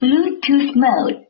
Bluetooth mode.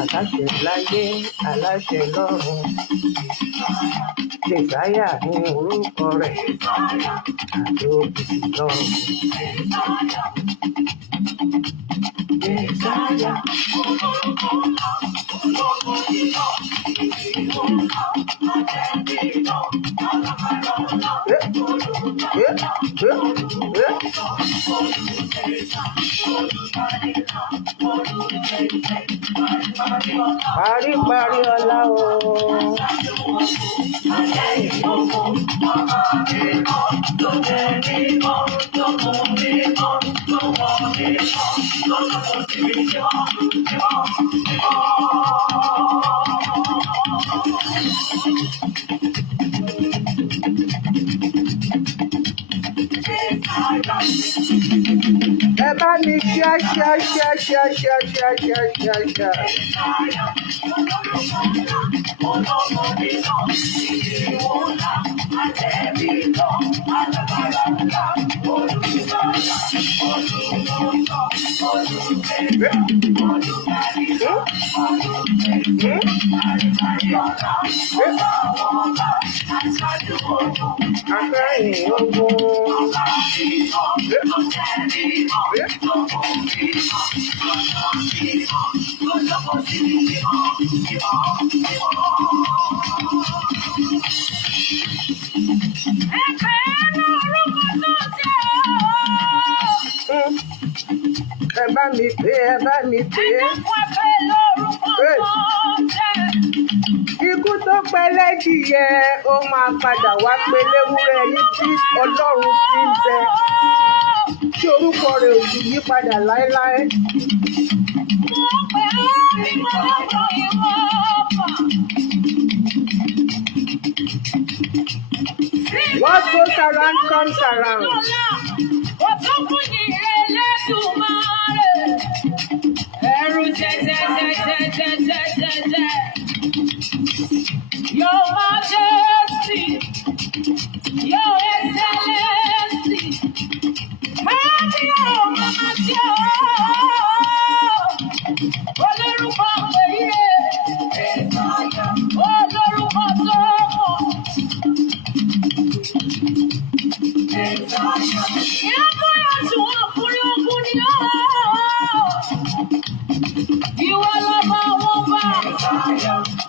Aláṣẹ láyé, aláṣẹ lọ́run, Jèsáyà ní orúkọ rẹ̀, àti òkìtì lọ́run. Jèsáyà. Parí ọlá o. Ẹ bá mi ṣá. Akẹ́yìn ogun. Ẹ bá mi pè é. Ikú tó pẹ́ lẹ́dìyẹ ó máa padà wá pé léwúrẹ́ yín tí Ọlọ́run ti ń bẹ tí orúkọ rẹ̀ ò sì yí padà láéláé. What goes around comes around. Your Majesty, Your Excellency, Olórúkọ péye, olórúkọ tó mọ̀. Ìyàbọ̀ yàtọ̀ ọkùnrin ogun ni ó. Ìwọ lọ́ba wọn bá,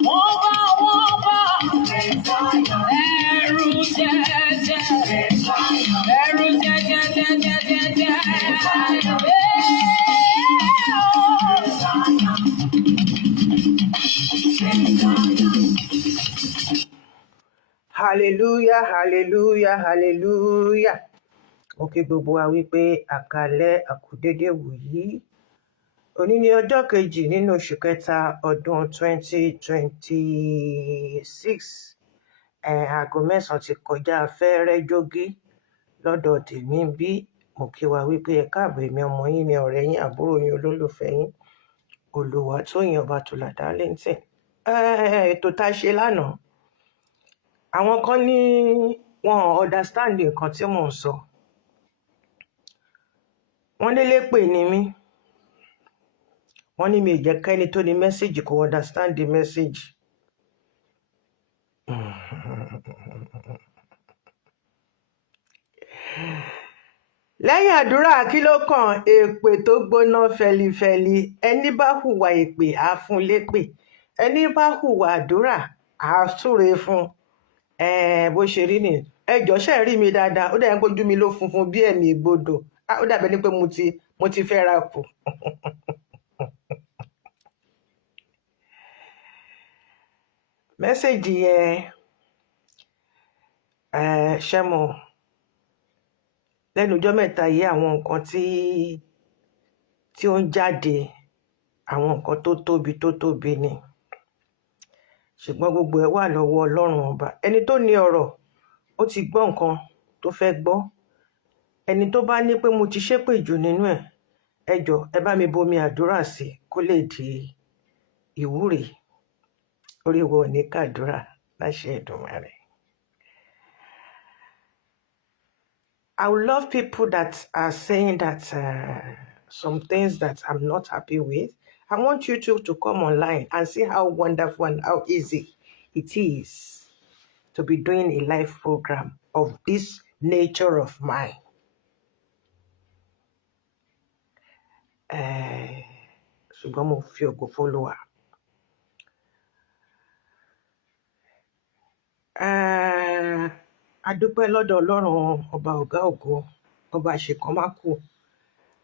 wọn bá wọn bá. Ẹ̀rù jẹjẹ, ẹ̀rù jẹjẹ. Hallelujah, hallelujah, hallelujah. Mo kí gbogbo wa wípé àkàlẹ́ àkúdédé wòyí. Òní ni ọjọ́ kejì nínú oṣù kẹta ọdún 2026. Aago 9 ti kọjá fẹ́rẹ́ jógí lọ́dọ̀ tèmi bí. Mo kí wa wípé ẹ káàbọ̀, èmi ọmọ yín ni ọ̀rẹ́ yín, àbúrò yín, olólùfẹ́ yín, Olúwatóyìn Ọbátúlá Darlington. Ètò tá a ṣe lánàá, àwọn kan ní wọn understand nǹkan tí mò ń sọ. Wọ́n lélépè ni mí. Wọ́n ní mi ì jẹ́ kẹ́ni tó ní mẹ́sẹ̀jì kó understand the message. Lẹ́yìn àdúrà kí ló kàn? Èpè tó gbóná fẹlifẹli. Ẹni bá hùwà èpè á fún lépè. Ẹni bá hùwà àdúrà á súre fún. Bó ṣe rí nìyẹn. Ẹ jọ̀ọ́ ṣé ẹ rí mi dáadáa? Ó dàbí pé ojú mi ló funfun bí ẹ̀mí ìgbodò. Ó dàbí ẹni pé mo ti fẹ́ ra kù. mẹ́sẹ̀gì yẹn ṣe mọ̀ lẹ́nu ọjọ́ mẹ́ta yìí àwọn nǹkan tí ó ń jáde àwọn nǹkan tó tóbi ni ṣùgbọ́n gbogbo ẹ̀ wà lọ́wọ́ Ọlọ́run ọba. Ẹni tó ní ọ̀rọ̀ ó ti gbọ́ nǹkan tó fẹ́ gbọ́. Ẹni tó bá ní pé mo ti ṣépè jù nínú ẹ̀, ẹ jọ̀ọ́ ẹ bá mi bomi àdúrà sí kó lè di ìwúre. Orí wo ní kàdúrà láṣẹ Èdùmàrè. I would love people that are saying that some things that I'm not happy with. I want you to come online and see how wonderful and how easy it is to be doing a live program of this nature of mine. Ṣùgbọ́n mo fi ògo f'Olúwa. A dúpẹ́ lọ́dọ̀ Ọlọ́run ọba ọ̀gá ògo, ọba àṣekọ́mákù,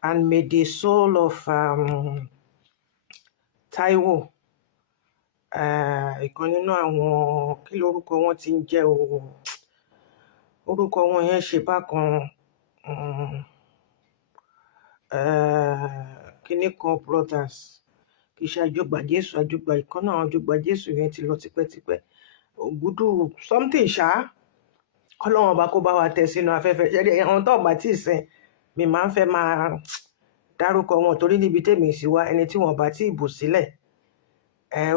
and may the soul of Táíwò, ìkan nínú àwọn kí lórúkọ wọn ti ń jẹ́ orúkọ wọn yẹn ṣe bákan kíní kan brothers kì í ṣe àjọgbà Jésù àjọgbà ìkan náà àjọgbà Jésù yẹn ti lọ tipẹ́tipẹ́ ògúdù something ṣá Ọlọ́run ọba kó bá wa tẹ̀ sínú afẹ́fẹ́ ṣẹ́rí àwọn tó bá tí ì sìn mi máa ń fẹ́ máa dárúkọ wọn torí níbi tèmi sí wá ẹni tí wọn bá tí ì bò sílẹ̀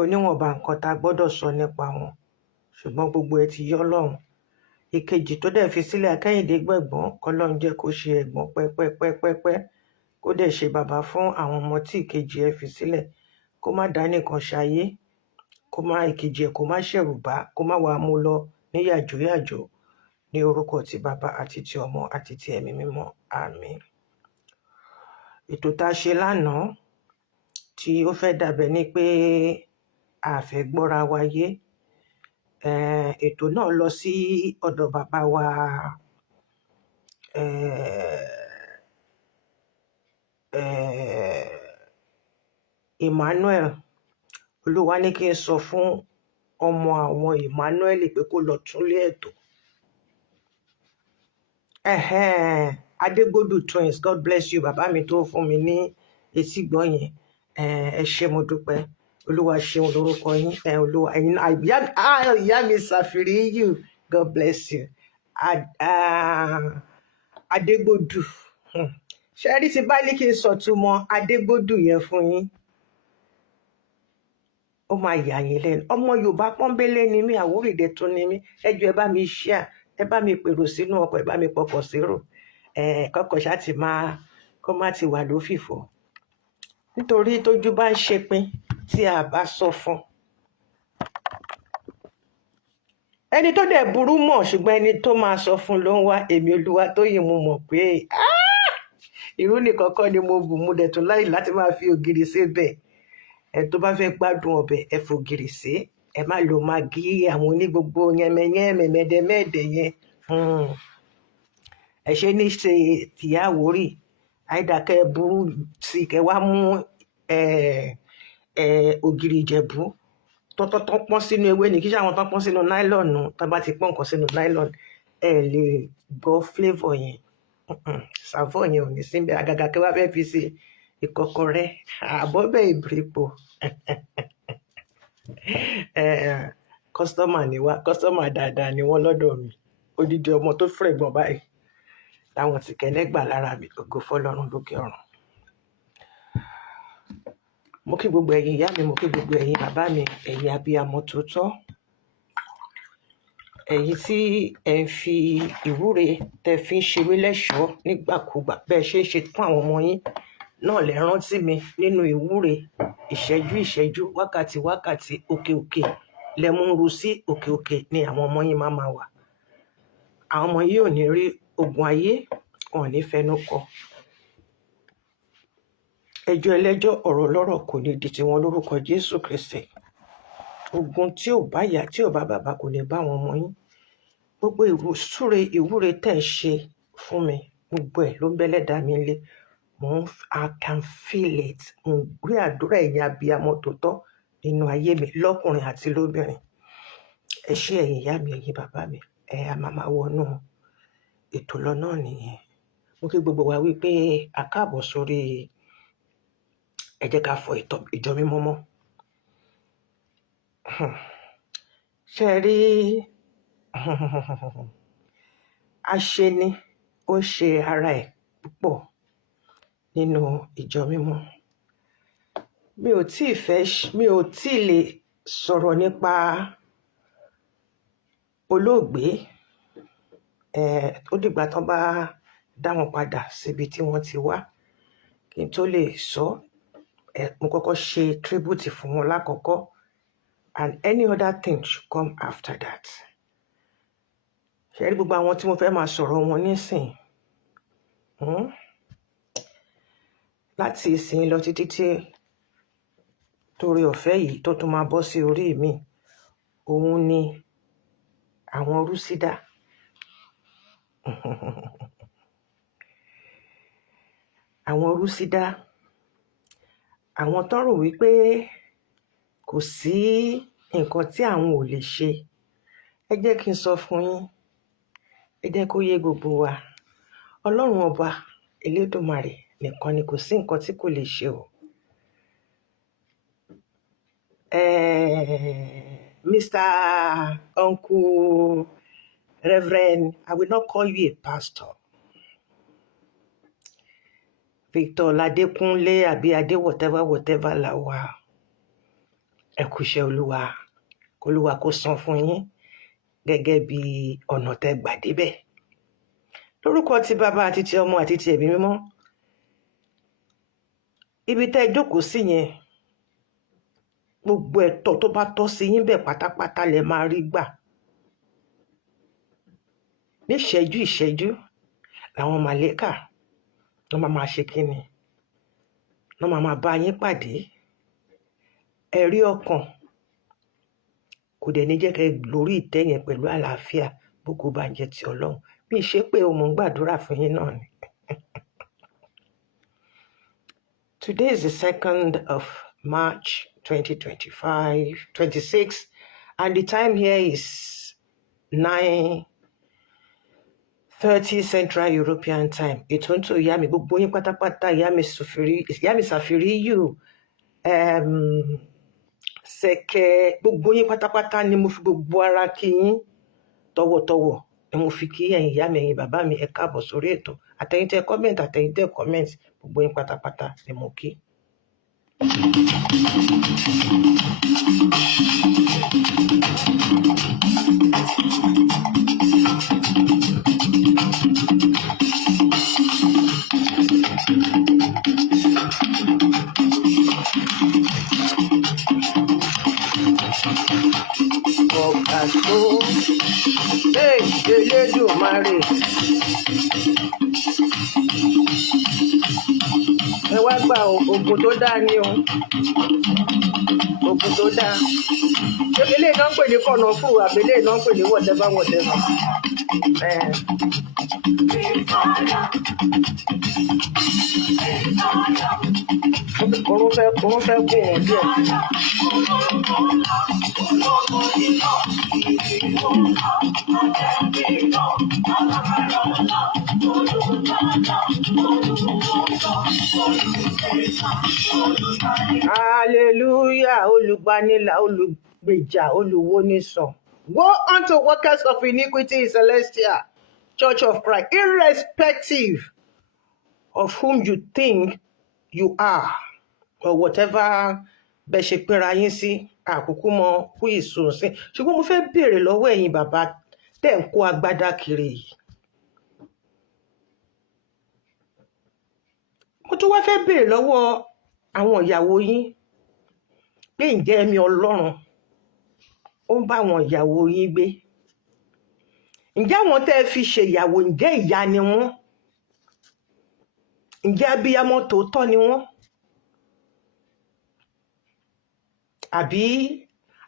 oníwọ̀nba nǹkan tá a gbọ́dọ̀ sọ nípa wọn ṣùgbọ́n gbogbo ẹ ti yọ Ọlọ́run. Ìkejì tó dẹ̀ fi sílẹ̀ Akẹ́yìndé gbẹ̀gbọ́n kọ́lọ́run jẹ́ kó ṣe ẹ̀gbọ́n pẹ́pẹ́pẹ́pẹ́ kó dẹ̀ ṣe bàbá fún àwọn ọmọ tí ìkejì ẹ fi sílẹ̀ kó má dá nìkan ṣayé kó má ìkejì ẹ kó má ṣẹ̀rù bá kó má wàá mú lọ ní yàjóyàjó ní orúkọ ti bàbá àti ti ọmọ àti ti ẹ̀mí mímọ́ àmín. Ètò tá a ṣe lánàá tí ó fẹ́ dàbẹ̀ ni pé a fẹ́ gbọ́ra wa yé ètò náà lọ sí ọ̀dọ̀ bàbá wa Emmanuel. Olúwa ní kí n sọ fún ọmọ àwọn Emmanuel pé kó lọ túnlé ètò Adégódù twins, God bless you bàbá mi tó fún mi ní etí gbọ́ yẹn ẹ ṣé mo dúpẹ́ Olúwa ṣeun lórúkọ yín Olúwa ẹ̀yin ìyá mi ṣàfìrí you God bless you Adégbòdù ṣe rí ti bá ní kí n sọ̀túnmọ̀ Adégbòdù yẹn fún yín ó máa yà yín lẹ́nu. Ọmọ Yorùbá pọ́nbélé ni mí Àwórìdé tún ni mí ẹ jọ̀ọ́ ẹ bá mi share ẹ bá mi pèrò sínú ọkọ̀ ẹ bá mi pọkọ̀ sérò kọ́kọ́ ṣá ti máa kó má ti wà lófìfo nítorí tójú bá ń ṣepin tí a bá sọ fún ẹni tó dẹ̀ burú mọ̀ ṣùgbọ́n ẹni tó máa sọ fún ló ń wá. Èmi Olúwatóyìn mo mọ̀ pé irú nìkan kọ́ ni mo bù mo dẹ̀ tún láyè láti máa fi ògiri síbẹ̀ ẹ tó bá fẹ́ gbádùn ọbẹ̀ ẹ fògiri sí ẹ má lo magí àwọn onígbogbo mẹ́ẹ̀dẹ̀mẹ́ẹ̀dẹ̀ yẹn ẹ ṣe ní ṣe tìyá Àwórì àìdàkẹ́ burú sí kẹ wá mú ògiri Ìjẹ̀bú tọ́tọ́tọ́ pọ́n sínú ewé ní kí sáwọn tán pọ́n sínú náílọ̀nù tó bá ti pọ́n nǹkan sínú náílọ̀nù ẹ lè gbọ́ flavour yẹn sàvọ̀ yẹn ò ní síbẹ̀ àgàgà kí wá fẹ́ fi ṣe ìkọ́kọrẹ́ àbọ̀bẹ̀ ìbìrìpò kọ́sítọ́mà ni wá kọ́sítọ́mà dáadáa ni wọ́n lọ́dọ̀ mi odidi ọmọ tó fẹ̀gbọ́n báyìí táwọn ti kẹ́lẹ́gbà lára mi ògo fọlọ́run lókè ọ̀run. Mo kí gbogbo ẹ̀yin ìyá mi mo kí gbogbo ẹ̀yin bàbá mi ẹ̀yin abiyamọ tòótọ́ ẹ̀yin tí ẹ ń fi ìwúre tẹ fi ń ṣe mí lẹ́ṣọ̀ọ́ nígbàkúgbà bẹ́ẹ̀ ṣe ń ṣe fún àwọn ọmọ yín náà lè rántí mi nínú ìwúre ìṣẹ́jú wákàtí òkè lẹ mú ru sí òkè ni àwọn ọmọ yín máa wà. Àwọn ọmọ yìí ò ní rí ogun ayé wọn ò ní fẹnu kọ ẹjọ́ ẹlẹ́jọ́ ọ̀rọ̀ lọ́rọ̀ kò ní di tiwọn lórúkọ Jésù Kristi. Ogun tí ò bá yá tí ò bá bàbá kò ní bá àwọn ọmọ yín. Gbogbo ìwúre tẹ̀ ń ṣe fún mi gbogbo ẹ̀ ló ń bẹ́lẹ́dà mi lé I can feel it. Mo gbé àdúrà ẹ̀yin abiyamọ tòótọ́ nínú ayé mi lọ́kùnrin àti lóbìnrin ẹ ṣé ẹ̀yin ìyá mi ẹ̀yin bàbá mi a máa wọnú ètò lọ náà nìyẹn. Mo kí gbogbo wa wípé a káàbọ̀ sórí ẹ jẹ́ ká fọ ìjọ mímọ́ mọ́. Ṣé ẹ rí aṣeni ó ṣe ara ẹ̀ púpọ̀ nínú ìjọ mímọ́. Mi ò tí lè sọ̀rọ̀ nípa olóògbé ó dìgbà tán bá dá wọn padà síbi tí wọ́n ti wá kí n tó lè sọ. Mo kọ́kọ́ ṣe tribute fún wọn lákọ̀ọ́kọ́ and any other thing should come after that. Ṣé rí gbogbo àwọn tí mo fẹ́ máa sọ̀rọ̀ wọn nísìn láti ìsìn lọ títí tí torí ọ̀fẹ́ yìí tó tún máa bọ́ sí orí mi, òun ni àwọn rúsídà. Àwọn rúsídà, àwọn tó rò wípé kò sí nǹkan tí àwọn ò lè ṣe. Ẹ jẹ́ kí n sọ fún yín, ẹ jẹ́ kó yé gbogbo wa, Ọlọ́run ọba Elédùmarè nìkan ni kò sí nǹkan tí kò lè ṣe o. Mr. Uncle Reverend, I will not call you a pastor. Victor Ladekunle àbí Adé whatever la wà. Ẹ kúṣẹ́ Olúwa, k'Olúwa kó san fún yín gẹ́gẹ́ bí ọ̀nà tẹ́ gbà débẹ̀. Lórúkọ ti Bàbá àti ti Ọmọ àti ti Ẹ̀mí Mímọ́. Ibi tẹ́ jókòó sí yẹn, gbogbo ẹ̀tọ́ tó bá tọ́ sí yín bẹ̀ pátápátá lẹ máa rí gbà. Ní ìṣẹ́jú làwọn màlẹ́kà wọ́n máa ṣe kíni? Wọ́n máa bá yín pàdé. Ẹ̀rí ọkàn kò dẹ̀ ní jẹ́ kẹ́ lórí ìtẹ́ yẹn pẹ̀lú àlàáfíà gbogbo bá ń jẹ́ ti Ọlọ́run. Bí ṣe pé o mò ń gbàdúrà fún yín náà ni. Today is the 2nd of March 2026 and the time here is 9:30 Central European Time. Ètò ń tó ìyá mi gbogbo yín pátápátá, ìyá mi Sàfíríyù, Sẹ̀kẹ̀, gbogbo yín pátápátá ni mo fi gbogbo ara kí yín tọwọ́tọwọ́ ni mo fi kí ẹ̀yin ìyá mi ẹ̀yin bàbá mi ẹ káàbọ̀ sórí ètò. Àtẹ̀yin tẹ́ comment àtẹ̀yin tẹ́ comment gbogbo yín pátápátá ni mo kí. Ọ̀gá tó Elédùmarè. Ẹ wá gba ògùn tó dáa ní o, ògùn tó dáa. Eléyìí náà ń pè ní kọ̀nọ̀fù àbí eléyìí náà ń pè ní whatever. Òun fẹ́ gùn wọ́n díẹ̀. Hallelujah, olùgbanilà, olùgbèjà, olùwónísàn. Go unto workers of iniquity in Celestial Church of Christ, irrespective of whom you think you are or whatever bẹ́ ṣe pera yín sí, àkókò mọ kú ìsùn sí. Ṣùgbọ́n mo fẹ́ béèrè lọ́wọ́ ẹ̀yin bàbá tẹ́ ń kó agbádá kiri yìí. Mo tún wá fẹ́ béèrè lọ́wọ́ àwọn ìyàwó yín pé ǹjẹ́ ẹ̀mí Ọlọ́run ó ń bá àwọn ìyàwó yín gbé? Ǹjẹ́ àwọn tẹ́ fi ṣe ìyàwó ǹjẹ́ ìyá ni wọ́n? Ǹjẹ́ abiyamọ tòótọ́ ni wọ́n? Àbí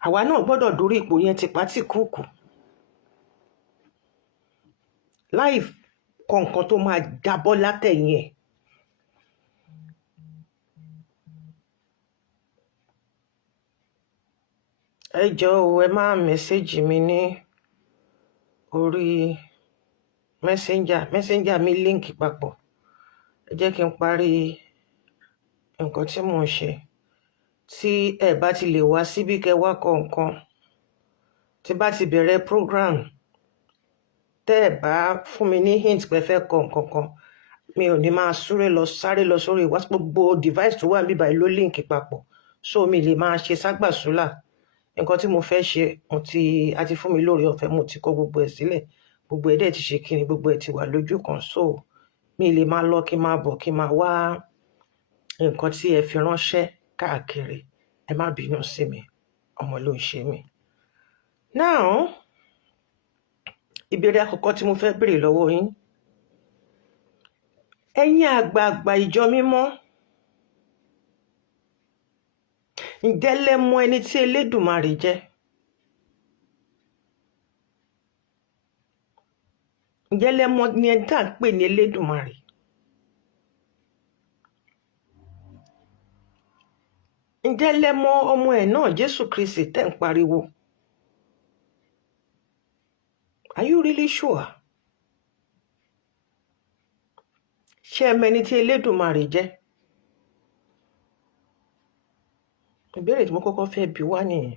àwa náà gbọ́dọ̀ dórí ipò yẹn tipátìkúùkù láì kọ nǹkan tó máa jábọ́ látẹ̀yìn ẹ̀? ẹ jọ̀ọ́ ẹ máa mẹ́sẹ̀gì mi ní orí messenger mi líǹkì papọ̀. Ẹ jẹ́ kí n parí nǹkan tí mò ń ṣe. Tí ẹ bá ti lè wá síbí kẹ́ wá kọ nǹkan, tí bá ti bẹ̀rẹ̀ program, tẹ́ ẹ bá fún mi ní hint pé fẹ́ kọ nǹkan kan, mi ò ní máa sáré lọ sórí WhatsApp. Gbogbo device tó wà níbí báyìí ló líǹkì papọ̀, so mi lè máa ṣe ságbàsúlà. Nǹkan tí mo fẹ́ ṣe a ti fún mi lórí ọ̀fẹ́, mo ti kọ gbogbo ẹ̀ sílẹ̀, gbogbo ẹ̀ dẹ̀ ti ṣe kíni, gbogbo ẹ̀ ti wà lójú kan, so mi lè máa lọ kí n máa bọ̀ kí n máa wá nǹkan tí ẹ fi ránṣẹ́ káàkiri. Ẹ má bínú sí mi, ọmọ ló ń ṣe mí. Now, ìbéèrè àkọ́kọ́ tí mo fẹ́ béèrè lọ́wọ́ yín, ẹ̀yin àgbààgbà ìjọ mímọ́, ǹjẹ́ lẹ mọ ẹni tí Elédùmarè jẹ́? Ǹjẹ́ lẹ mọ ni ẹni tá à ń pè ní Elédùmarè? Ǹjẹ́ lẹ mọ ọmọ ẹ̀ náà, Jésù Kristi, tẹ́ ń pariwo? Are you really sure? Ṣé ẹ mọ ẹni tí Elédùmarè jẹ́? Ìbéèrè tí mo kọ́kọ́ fẹ́ bi wá nìyẹn.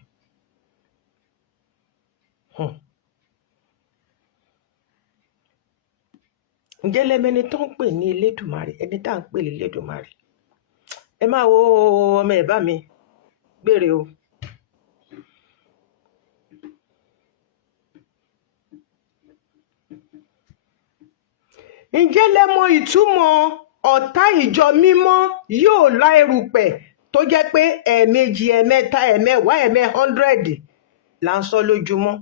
Ǹjẹ́ lẹ mọ ẹni tó ń pè ní Elédùmarè, ẹni tá à ń pè ní Elédùmarè? Ẹ máa wo ọmọ ẹ̀ bá mi béèrè o. Ǹjẹ́ lẹ mọ ìtumọ̀ ọ̀tá ìjọ mímọ́ yóò lá erùpẹ̀ tó jẹ́ pé ẹ̀ẹ̀mejì, ẹ̀ẹ̀mẹ́ta, ẹ̀ẹ̀mẹ́wàá, 100 là ń sọ lójúmọ́,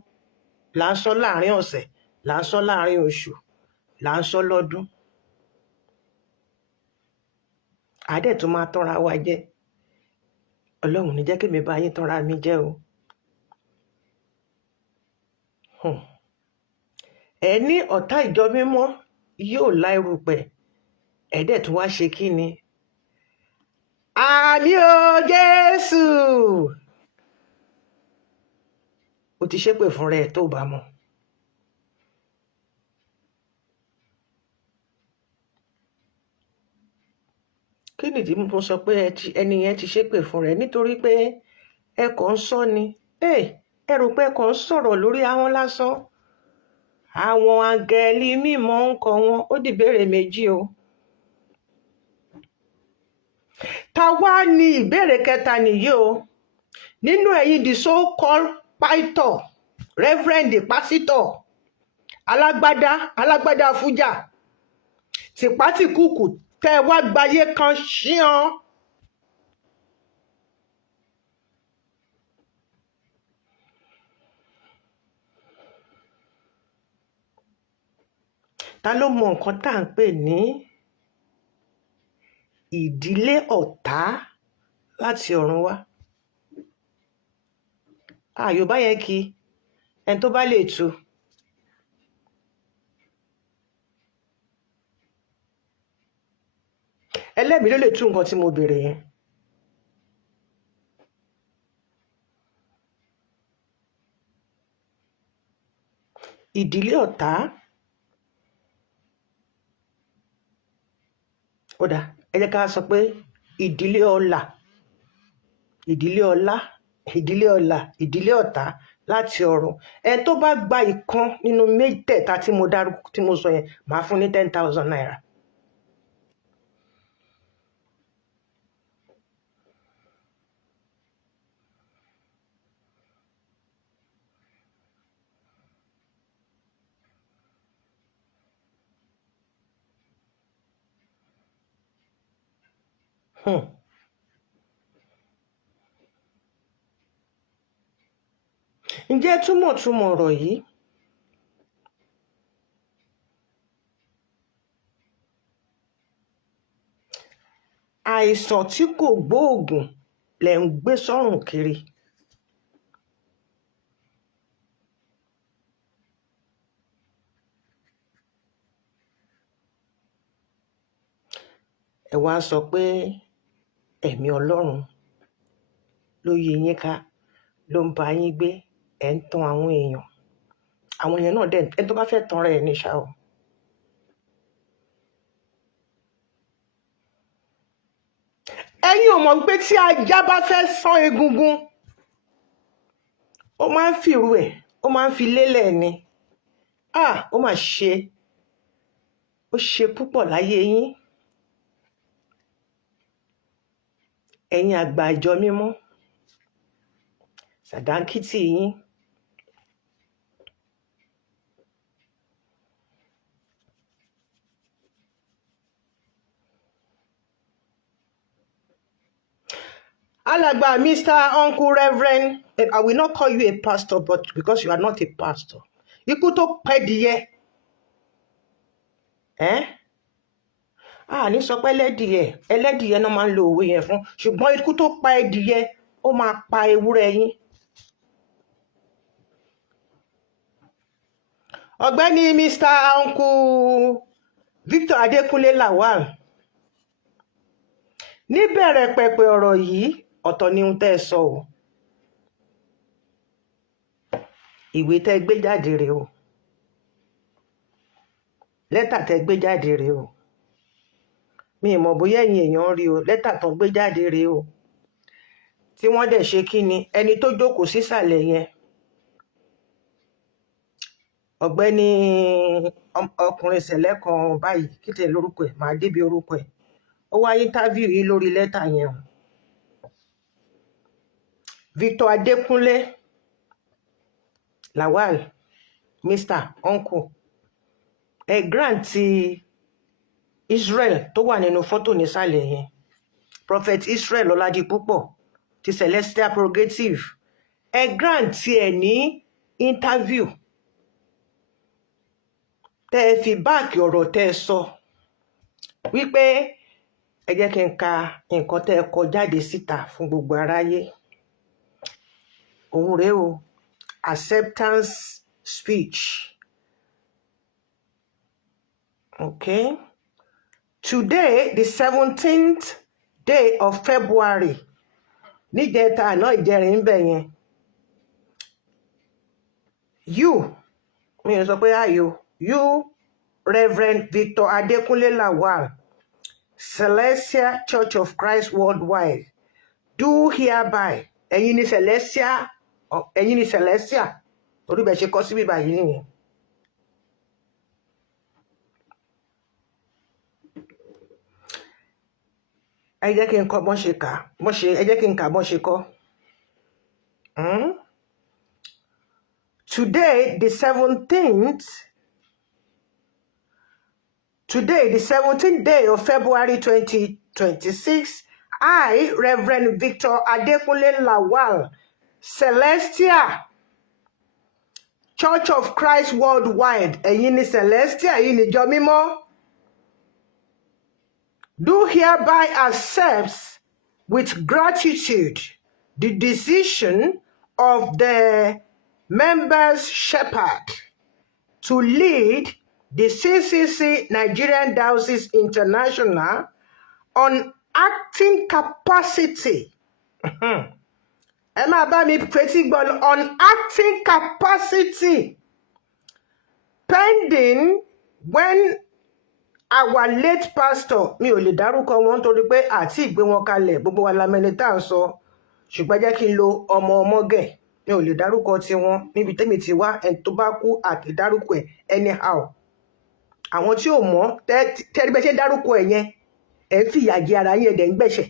là ń sọ láàrin ọ̀sẹ̀, là ń sọ láàrin oṣù, là ń sọ lọ́dún. Àdẹ̀ tó máa tọ́ra wa jẹ́. Ọlọ́run ní jẹ́ kí mi bá yín tọ́ra mi jẹ́ o. Ẹ ní ọ̀tá ìjọ mímọ́ yóò lá erùpẹ̀, ẹ̀dẹ̀ tó wá ṣe kí ni? Àmì o Jésù. O ti ṣépè fún rẹ tó bá mọ̀. Kí nìdí mo sọ pé ẹni yẹn ti ṣépè fún rẹ? Nítorí pé ẹ kàn ń sọ ni. Ẹ rò pé ẹ kàn ń sọ̀rọ̀ lórí ahọ́n lásán. Àwọn áńgẹ́lì mímọ́ ń kọ wọn, ó dìbéèrè méjì o. Ta wá ní ìbéèrè kẹta nìyí o. Nínú ẹ̀yin the so-called pastor, reverend pastor, alágbádá fújà, tìpátìkùkù tẹ́ wá gbayé kan ṣíàn. Ta ló mọ nǹkan tá à ń pè ní ìdílé ọ̀tá láti ọ̀run wá? Yorùbá yẹn kí ẹni tó bá lè tú. Ẹlẹ́mìí ló lè tú nǹkan tí mo béèrè yẹn. Ìdílé ọ̀tá. Ó dáa, ẹ jẹ́ ká sọ pé ìdílé ọlà, ìdílé ọlá, ìdílé ọlà, ìdílé ọ̀tá láti ọ̀run. Ẹni tó bá gba ìkan nínú mẹ́tẹ̀ẹ̀ta tí mo sọ yẹn, màá fún ní 10,000 naira. Ǹjẹ́ túmọ̀ ọ̀rọ̀ yìí? Àìsàn tí kò gbóògùn lẹ̀ ń gbé sọ́rùn kiri. Ẹ wá sọ pé ẹ̀mí Ọlọ́run ló yí yín ká, ló ń bá yín gbé, ẹ̀ ń tan àwọn èèyàn. Àwọn èèyàn náà dẹ̀ ẹni tó bá fẹ́ tanra ẹ̀ ní ṣá o. Ẹ̀yin ò mọ̀ pé tí ajá bá fẹ́ sán egungun, ó máa ń fìrù ẹ̀, ó máa ń fi lélẹ̀ ni. Ó mà ṣe, ó ṣe púpọ̀ láyé yín. Ẹ̀yin àgbà ìjọ mímọ́, sàdánkítì yín. Alàgbà, Mr. Uncle Reverend, I will not call you a pastor, but because you are not a pastor. Ikú tó pẹ́ díẹ̀. Ní sọ pé ẹlẹ́dìyẹ náà máa ń lo òwe yẹn fún, ṣùgbọ́n ikú tó pa ẹdìyẹ, ó máa pa ewúrẹ́ yín. Ọ̀gbẹ́ni Mr. Uncle Victor Adékúnlé Lawal, níbẹ̀rẹ̀ pẹ̀pẹ̀ ọ̀rọ̀ yìí, ọ̀tọ̀ ni ohun tẹ́ ẹ sọ o. Ìwé tẹ́ gbé jáde rèé o. Lẹ́tà tẹ́ gbé jáde rèé o. Mi ì mọ̀ bóyá ẹ̀yin èèyàn rí o, lẹ́tà tán gbé jáde rèé o. Tí wọ́n dẹ̀ ṣe kí ni, ẹni tó jókòó sísàlẹ̀ yẹn, ọ̀gbẹ́ni ọkùnrin ṣẹ̀lẹ̀ kan báyìí, kí tẹ̀ lórúkọ ẹ̀, máa débi orúkọ ẹ̀. Ó wá íńtávíù yìí lórí lẹ́tà yẹn o. Victor Adékúnlé Lawal, Mr. Uncle, grant ti Israel tó wà nínú fọ́tò nísàlẹ̀ yẹn, Prophet Israel Ọládipúpọ̀ ti Celestial Prerogative, grant ẹ̀ ní íńtávíù tẹ́ ẹ fi báàkì ọ̀rọ̀ tẹ́ ẹ sọ wípé ẹ jẹ́ kí n ka nǹkan tẹ́ ẹ kọ jáde síta fún gbogbo aráyé. Òun rèé o, acceptance speech. Okay. Today, the 17th day of February, níjẹta àná ìjẹrin ń bẹ̀ yẹn. Mi ò sọ pé ayò. You, Reverend Victor Adékúnlé Lawal, Celestial Church of Christ Worldwide, do hereby, ẹ̀yin ni Celestial, torí bẹ́ẹ̀ ṣe kọ́ síbí báyìí nìyẹn. Ẹ jẹ́ kí n kọ́ bọ́n ṣe kà, ẹ jẹ́ kí n kà bọ́n ṣe kọ́. Today, the 17th day of February 2026, I, Reverend Victor Adékúnlé Lawal, Celestial Church of Christ Worldwide, ẹ̀yin ni Celestial, ẹ̀yin ni ìjọ mímọ́, do hereby accept with gratitude the decision of the members' shepherd to lead the CCC Nigerian Diocese International on acting capacity. Ẹ máa bá mi fetí gbọ́, on acting capacity pending when our late pastor, mi ò lè dárúkọ wọn torí pé àti ìgbé wọn kalẹ̀, gbogbo wa lamẹ́ni tá à ń sọ, ṣùgbọ́n jẹ́ kí n lo ọmọgẹ̀, mi ò lè dárúkọ tiwọn níbi tẹ́mi ti wá, ẹni tó bá kú àti dárúkọ ẹ̀ anyhow. Àwọn tí ò mọ̀ tẹ́rí bẹ́ẹ̀ ṣe dárúkọ ẹ̀ yẹn, ẹ̀ ń fìyà jẹ ara yín, ẹ̀dẹ̀ ń gbẹ̀ṣẹ̀.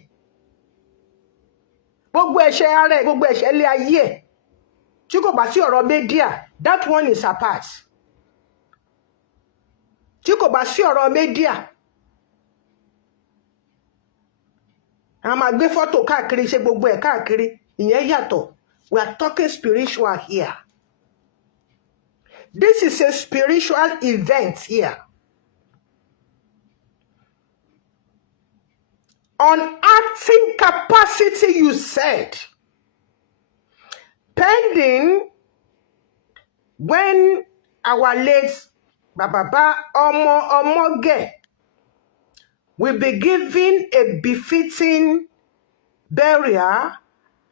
Gbogbo ẹ̀ṣẹ̀ ara ẹ̀, gbogbo ẹ̀ṣẹ̀ ilé ayé ẹ̀, tí kò bá sí ọ̀rọ̀ media, that one is apart. Tí kò bá sí ọ̀rọ̀ media, a máa gbé fọ́tò káàkiri, ṣe gbogbo ẹ̀ káàkiri, ìyẹn yàtọ̀. We are talking spiritual here. This is a spiritual event here. On acting capacity, you said, pending when our late Baba Omoge will be given a befitting burial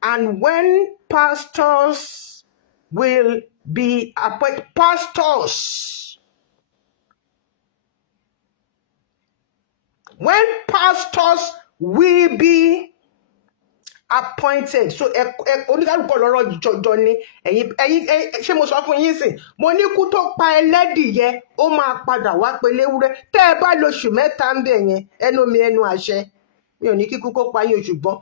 And when pastors will be appointed, when pastors will be appointed, so oníkálùkù lọ́rọ̀ jọjọ ni ẹ̀yin ṣé mo sọ fún yín sìn mo ní kú tó pa ẹlẹ́dìyẹ ó máa padà wá pe léwúrẹ́ tẹ́ ẹ bá lóṣù mẹ́ta ń bẹ̀ yẹn ẹnu mi ẹnu àṣẹ mi ò ní kíkú kó pa yín ṣùgbọ́n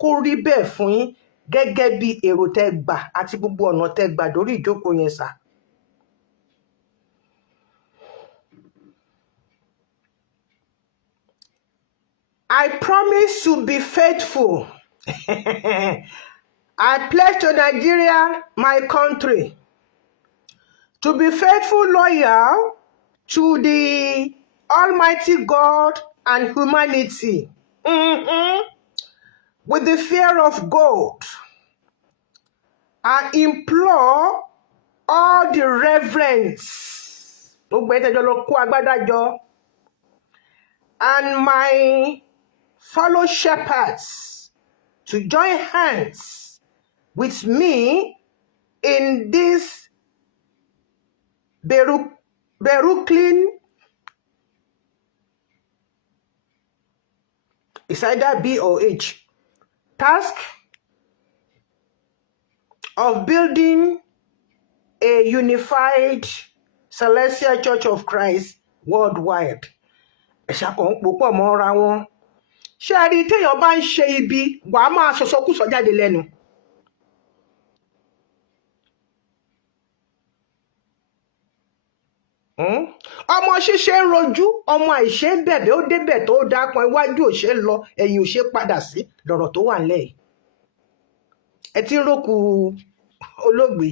kó rí bẹ́ẹ̀ fún yín gẹ́gẹ́ bí èrò tẹ́ gbà àti gbogbo ọ̀nà tẹ́ gbà lórí ìjókòó yẹn sà. I promise to be faithful. I pledge to Nigeria, my country, to be faithful, loyal to the Almighty God and humanity, with the fear of God. I implore all the reverence and my fellow shepherds to join hands with me in this Berukline, it's either B or H, task of building a unified Celestial Church of Christ worldwide. Ṣàkóhun púpọ̀ mọ́ra wọn. Ṣé ẹ rí téèyàn bá ń ṣe ibi wàá máa sọ̀sọ́kùsọ jáde lẹ́nu. Ọmọ ṣíṣe ń rojú ọmọ àìṣe ń bẹ̀bẹ̀ ó débẹ̀ tó dápọn iwájú ò ṣe ń lọ ẹ̀yìn ò ṣe padà sí lọ̀rọ̀ tó wà nílẹ̀ yìí. Ẹ ti ń rókù olóògbé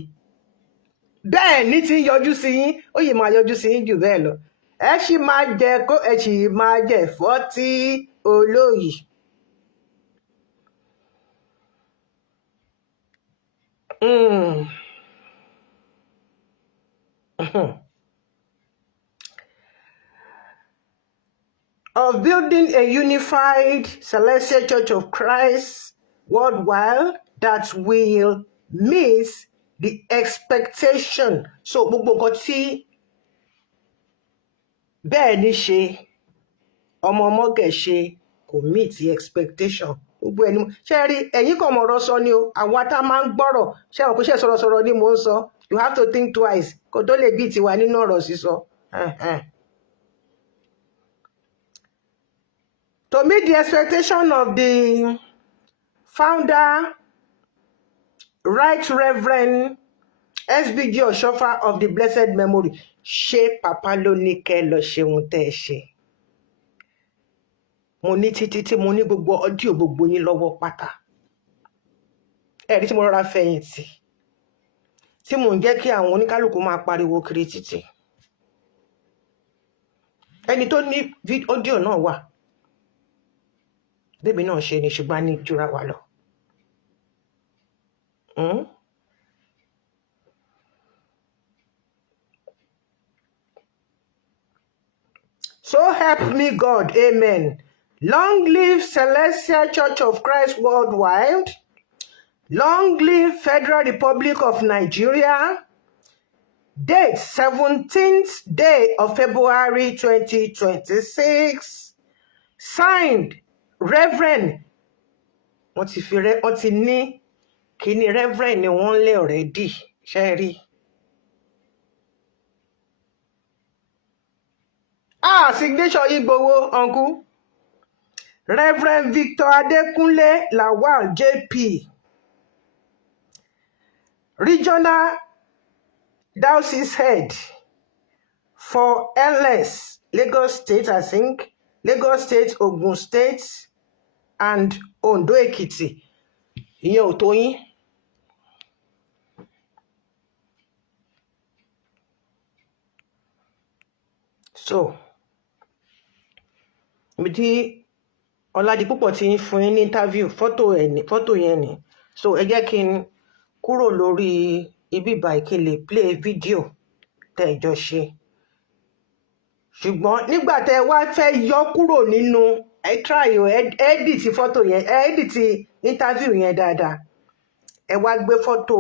bẹ́ẹ̀ ní ti ń yọjú sí yín ó yìí máa yọjú sí yín jù bẹ́ẹ̀ lọ. Ẹ sì máa jẹ kó ẹ sì máa jẹ ẹ̀fọ́ tí olóyìí. Of building a unified Celestial Church of Christ worldwide that will meet the expectation. So gbogbo nǹkan tí bẹ́ẹ̀ ní ṣe ọmọ ọmọgẹ̀ ṣe kò meet the expectation gbogbo ẹni ṣe rí ẹ̀yin kan mọ̀ ọ̀rọ̀ sọ ni o àwa tá a máa ń gbọ́rọ̀ ṣe àwọn kò ṣe sọ̀rọ̀sọ̀rọ̀ ni mò ń sọ you have to think twice kó tó lè bí tiwa nínú ọ̀rọ̀ sísọ. To meet the expectation of the founder, Right Reverend SBG Oshofa of the blessed memory, ṣé papa ló ní kẹ́ lọ ṣeun tẹ́ ẹ ṣe. Mo ní títí tí mo ní gbogbo ọdíò gbogbo yín lọ́wọ́ pátá. Ẹ̀rí tí mo rọra fẹ̀yìntì tí mò ń jẹ́ kí àwọn oníkálùkù máa pariwo kiri títì. Ẹni tó ní ọdíò náà wà. Bébí náà ṣe ni ṣùgbọ́n ní jura wa lọ. So help me God, amen. Long live Celestial Church of Christ worldwide. Long live Federal Republic of Nigeria. Date 17th day of February 2026. Signed, Reverend. Wọ́n ti ní kíní Reverend ni wọ́n lé already. Ṣé rí? Signature Igboho, uncle. Reverend Victor Adekunle Lawal, JP. Regional Diocese Head for LS, Lagos State, I think. Lagos State, Ogun State, and Ondo Ekiti. Ìyẹn ò tó yín. So, ibi tí Ọládipúpọ̀ ti ń fún yín ní interview fọ́tò yẹn ni. So ẹ jẹ́ kí n kúrò lórí ibi báyìí kí n lè play fídíò tẹ́ ẹ jọ ṣe. Ṣùgbọ́n nígbà tẹ́ ẹ wá fẹ́ yọ kúrò nínú ẹ try o edit fọ́tò yẹn edit interview yẹn dáadáa. ẹ wá gbé fọ́tò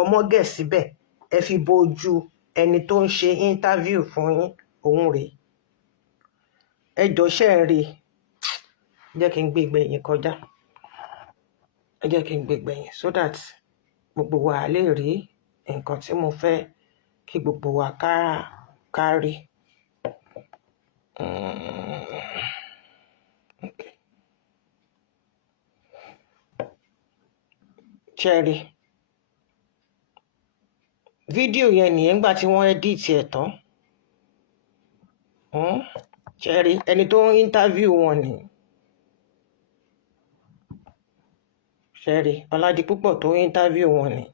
Ọmọgẹ̀ síbẹ̀ ẹ fi bo ojú ẹni tó ń ṣe interview fún yín òun rèé ẹ jọ̀ṣẹ́ rí jẹ́ kí n gbé gbẹ̀yìn kọjá ẹ jẹ́ kí n gbé gbẹ̀yìn so that gbogbo wa lè rí nǹkan tí mo fẹ́ kí gbogbo wa ká rí. Okay. Cherry fídíò yẹn nìyẹn nígbà tí wọ́n edit ẹ̀ tán Cherry ẹni tó ń interview wọn ni Cherry Ọládipúpọ̀ tó ń interview wọn ni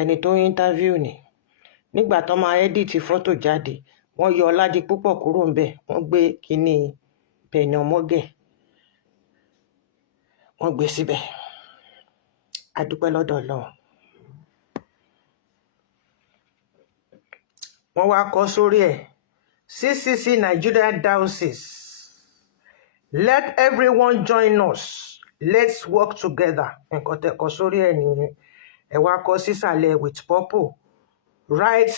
ẹni tó ń interview ni nígbà tó máa edit fọ́tò jáde wọ́n yọ Ọládipúpọ̀ kúrò ńbẹ̀ wọ́n gbé kínní Bẹ̀nì Ọmọgẹ̀ wọ́n gbé síbẹ̀ a dúpẹ́ lọ́dọ̀ Ọlọ́run wọ́n wá kọ sórí ẹ̀ CCC Nigeria Diocese let everyone join us let's work together nǹkan tẹ́ kọ sórí ẹ̀ nìyẹn ẹ wá kọ sísàlẹ̀ with purple right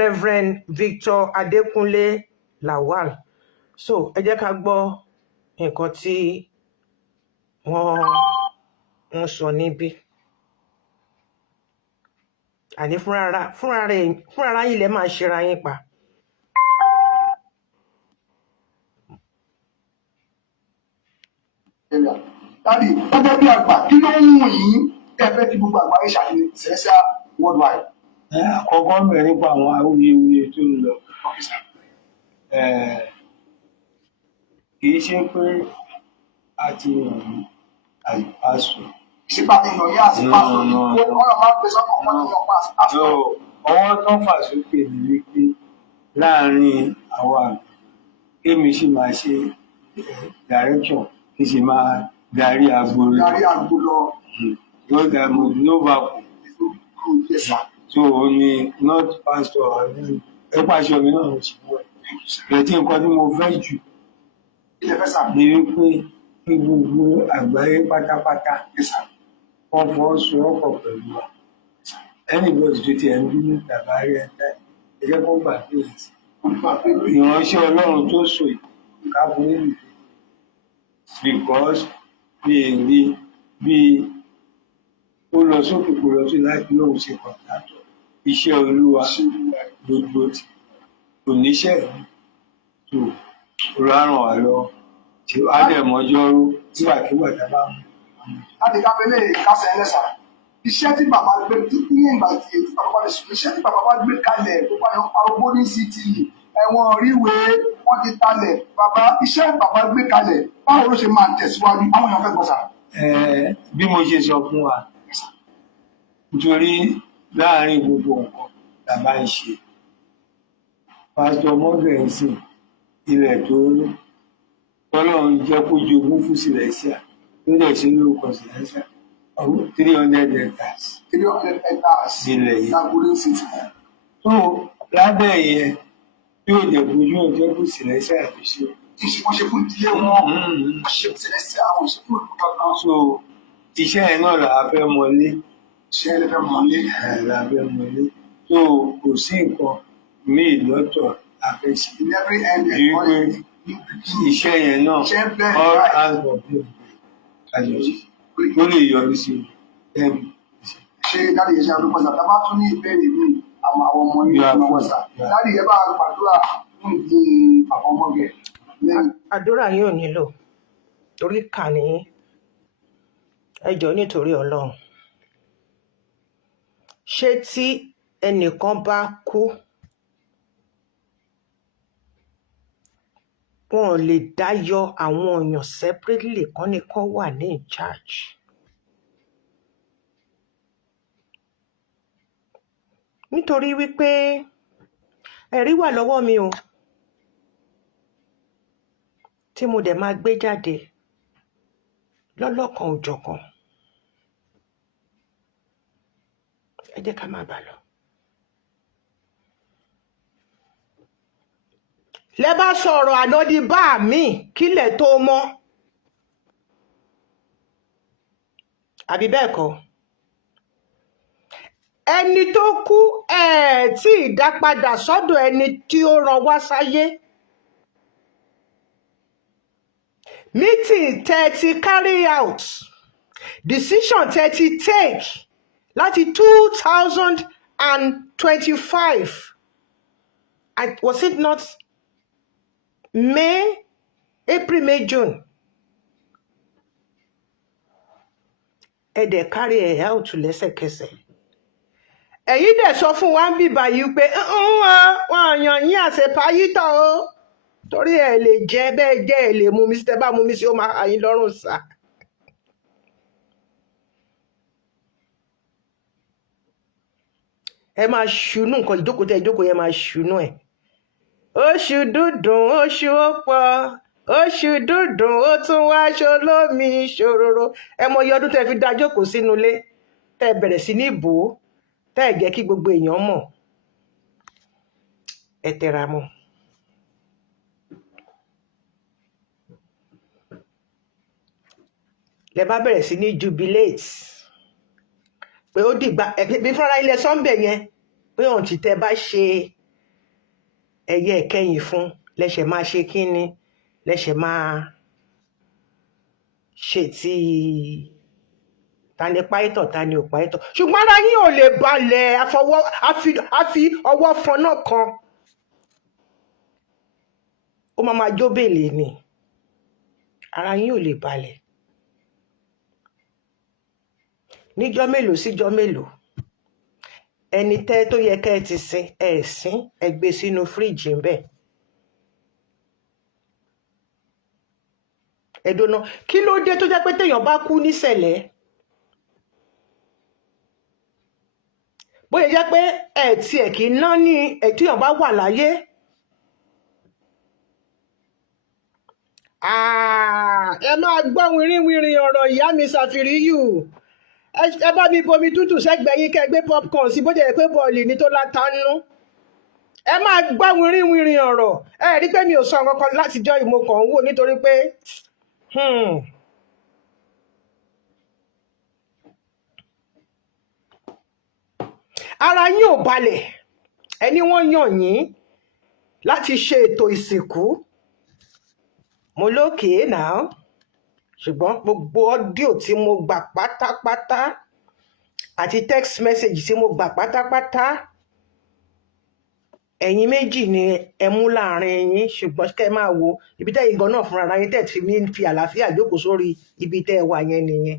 Reverend Victor Adékúnlé Lawal so ẹ jẹ́ ká gbọ́ nǹkan tí wọ́n sọ níbí àní fúnra yín lẹ máa ṣera yín pa. Dádì, gẹ́gẹ́ bí àgbà, kí ló ń wù yín tẹ́ fẹ́ kí gbogbo àgbáyé ṣàfihàn Celestial Worldwide? Àkọ́kọ́ mẹ́rin nípa àwọn awuyewuye tó ń lọ. Kì í ṣe pé a ti yàn ní àìpásù. Ìṣèpá ti yàn yín àsìpásù. Ọ̀rọ̀ máa ń pè sọ́kàn wọn ní ọ̀pá àsìpásù. Ọwọ́ tó ń fà sókè ní wípé láàárín àwọn àgbẹ̀ kémi sì máa ṣe direction kí sì máa darí agbo lọ. Darí agbo lọ. Yóò dá mo ló bá kù. So ó ní not pastor ẹ pàṣẹ mi náà ti wọ ẹ. Bẹ̀tí nǹkan tí mo fẹ́ jù ni wípé kí gbogbo àgbáyé pátápátá wọ́n fọwọ́sowọ́pọ̀ pẹ̀lú wa. Anybody tó ti ẹ̀ ń bínú tàbá rí ẹ tẹ́ ẹ jẹ́ kó gbà pé ìránṣẹ́ Ọlọ́run tó sọ ìka fún nínú because bí ó lọ sókè kò lọ sí láti lóun ṣe kọ̀ǹtátọ̀ iṣẹ́ Olúwa gbogbo tí kò níṣẹ́ tó rárán wà lọ tí á dẹ̀ mọ́jọ́rú nígbàkigbà tá a bá mú. Láti kábẹ́lẹ̀ kásẹ̀ ẹlẹ́sà iṣẹ́ tí bàbá gbé ní ìgbà tí bàbá bá lè sùn iṣẹ́ tí bàbá bá gbé kalẹ̀ tó bá yọ parogbo ní CTE ẹ̀wọ̀n ríwe wọ́n ti talẹ̀ bàbá iṣẹ́ bàbá gbé kalẹ̀ báwo ló ṣe máa tẹ̀síwájú àwọn èèyàn fẹ́ gbọ́ sà. Bí mo ṣe sọ fún wa nítorí láàárín gbogbo nǹkan tá a bá ń ṣe pásítọ̀ Ọmọgẹ̀ ń sìn ilẹ̀ tó tọ́lọ́run jẹ́ kó jogún fún Celestial tó dẹ̀ ṣe lórúkọ Celestial 300 hectares. 300 hectares. Ilẹ̀ yìí. Lágbóni city. Tó lábẹ́ yẹn yóò jẹ́ bójú ọjọ́ kó Celestial tó ṣe. Wọ́n ṣe fún ìdílé wọn. Wọ́n ṣe fún Celestial àwọn ṣe fún ìlú kankan. So iṣẹ́ yẹn náà là á fẹ́ mọlé. Iṣẹ́ yẹn fẹ́ mọlé. Là á fẹ́ mọlé. So kò sí nǹkan míì lọ́tọ̀ la fẹ́ ṣe. In every end wípé iṣẹ́ yẹn náà all hands on deck àjọṣe tó lè yọrí sí ẹ̀mí. Ṣé dáàdi yẹn ṣe àdúgbò sà tá a bá tún ní ìbéèrè mi àwọn ọmọ yìí ló máa wà sà. Dáàdi yẹn bá gbàdúrà fún ìdílé bàbá Ọmọgẹ̀. Àdúrà yín ò nílò torí kà ní ẹ jọ̀ọ́ nítorí Ọlọ́run ṣé tí ẹnìkan bá kú wọn ò lè dá yọ àwọn èèyàn separately kan nìkan wà ní in charge. Nítorí wípé ẹ̀rí wà lọ́wọ́ mi o tí mo dẹ̀ máa gbé jáde lọ́lọ́kan òjọ̀kan. Ẹ jẹ́ ká máa bà lọ. Lẹ bá sọ̀rọ̀ ànádì bá mi kílẹ̀ tó mọ́. àbí bẹ́ẹ̀ kọ́ ẹni tó kú tí ì dá padà sọ́dọ̀ ẹni tí ó rán wá sáyé meeting tẹ́ ti carry out decision tẹ́ ti take láti 2025 and was it not May, April, May, June ẹ dẹ̀ carry ẹ̀ out lẹ́sẹ̀kẹsẹ̀ ẹ̀yin dẹ̀ sọ fún wa ń bì báyìí pé wọ́n yàn yín àṣepáyítọ̀ o torí ẹ̀ lè jẹ́ bẹ́ẹ̀ jẹ́ ẹ̀ lè mú mi sí tẹ́ bá mú mi sí ó máa àyín lọ́rùn sá. ẹ máa ṣunú nǹkan ìjókòó tẹ ìjókòó yẹn máa ṣunú ẹ̀. oṣù dúdùn oṣù ọ̀pọ̀ oṣù dúdùn ó tún wá ṣolómi ṣòroro ẹ mọ iye ọdún tẹ fi dá jókòó sínú ilé tẹ bẹ̀rẹ̀ sí ní bò ó tẹ ẹ jẹ́ kí gbogbo èèyàn mọ̀ ẹ tẹra mọ́. lẹ bá bẹ̀rẹ̀ sí ní jubilate pé ó dìgbà bí fúnra ilẹ̀ sọ́ńbẹ̀ yẹn pé ohun tí tẹ bá ṣe ẹyẹ ìkẹyìn fún lẹ́sẹ̀ máa ṣe kínní lẹ́sẹ̀ máa ṣe tí ta ni páìtọ̀ ta ni ò páìtọ̀ ṣùgbọ́n ara yín ò lè balẹ̀ àfi ọwọ́ fọnà kan ó máa jó bèlè ni ara yín ò lè balẹ̀ níjọ́ mélòó síjọ́ mélòó ẹni tẹ́ tó yẹ kẹ́ ẹ ti sin ẹ sín ẹ gbé sínú fíríjì ńbẹ̀ ẹ̀dọ́nà kí ló dé tó jẹ́ pé téèyàn bá kú níṣẹ̀lẹ̀ bóyá jẹ́ pé ẹ̀ tiẹ̀ kì í ná ní téèyàn bá wà láyé ẹ máa gbọ́ wìrìwìrì ọ̀rọ̀ ìyá mi Ṣàfìríyù ẹ bá mi bomi tútù sẹ́gbẹ̀ẹ́ yín kẹ́ gbé popcorn sí bó jẹ́ pé bọ́ọ̀lì ní tó látánú ẹ máa gbọ́ wìrìwìrì ọ̀rọ̀ ẹ rí pé mi ò sọ nǹkan kan látijọ́ ìmọ̀kàn ń wò nítorí pé ara yín ò balẹ̀ ẹni wọ́n yàn yín láti ṣe ètò ìsìnkú mo lókè náà ṣùgbọ́n gbogbo ọ́díò tí mo gbà pátápátá àti text message tí mo gbà pátápátá ẹ̀yin méjì ni ẹ mú láàrin yín ṣùgbọ́n kẹ́ máa wo ibi tẹ́yìn gan náà fúnra yín tẹ̀ tí mi ń fi àlàáfíà jókòó sórí ibi tẹ́ ẹ wà yẹn nìyẹn.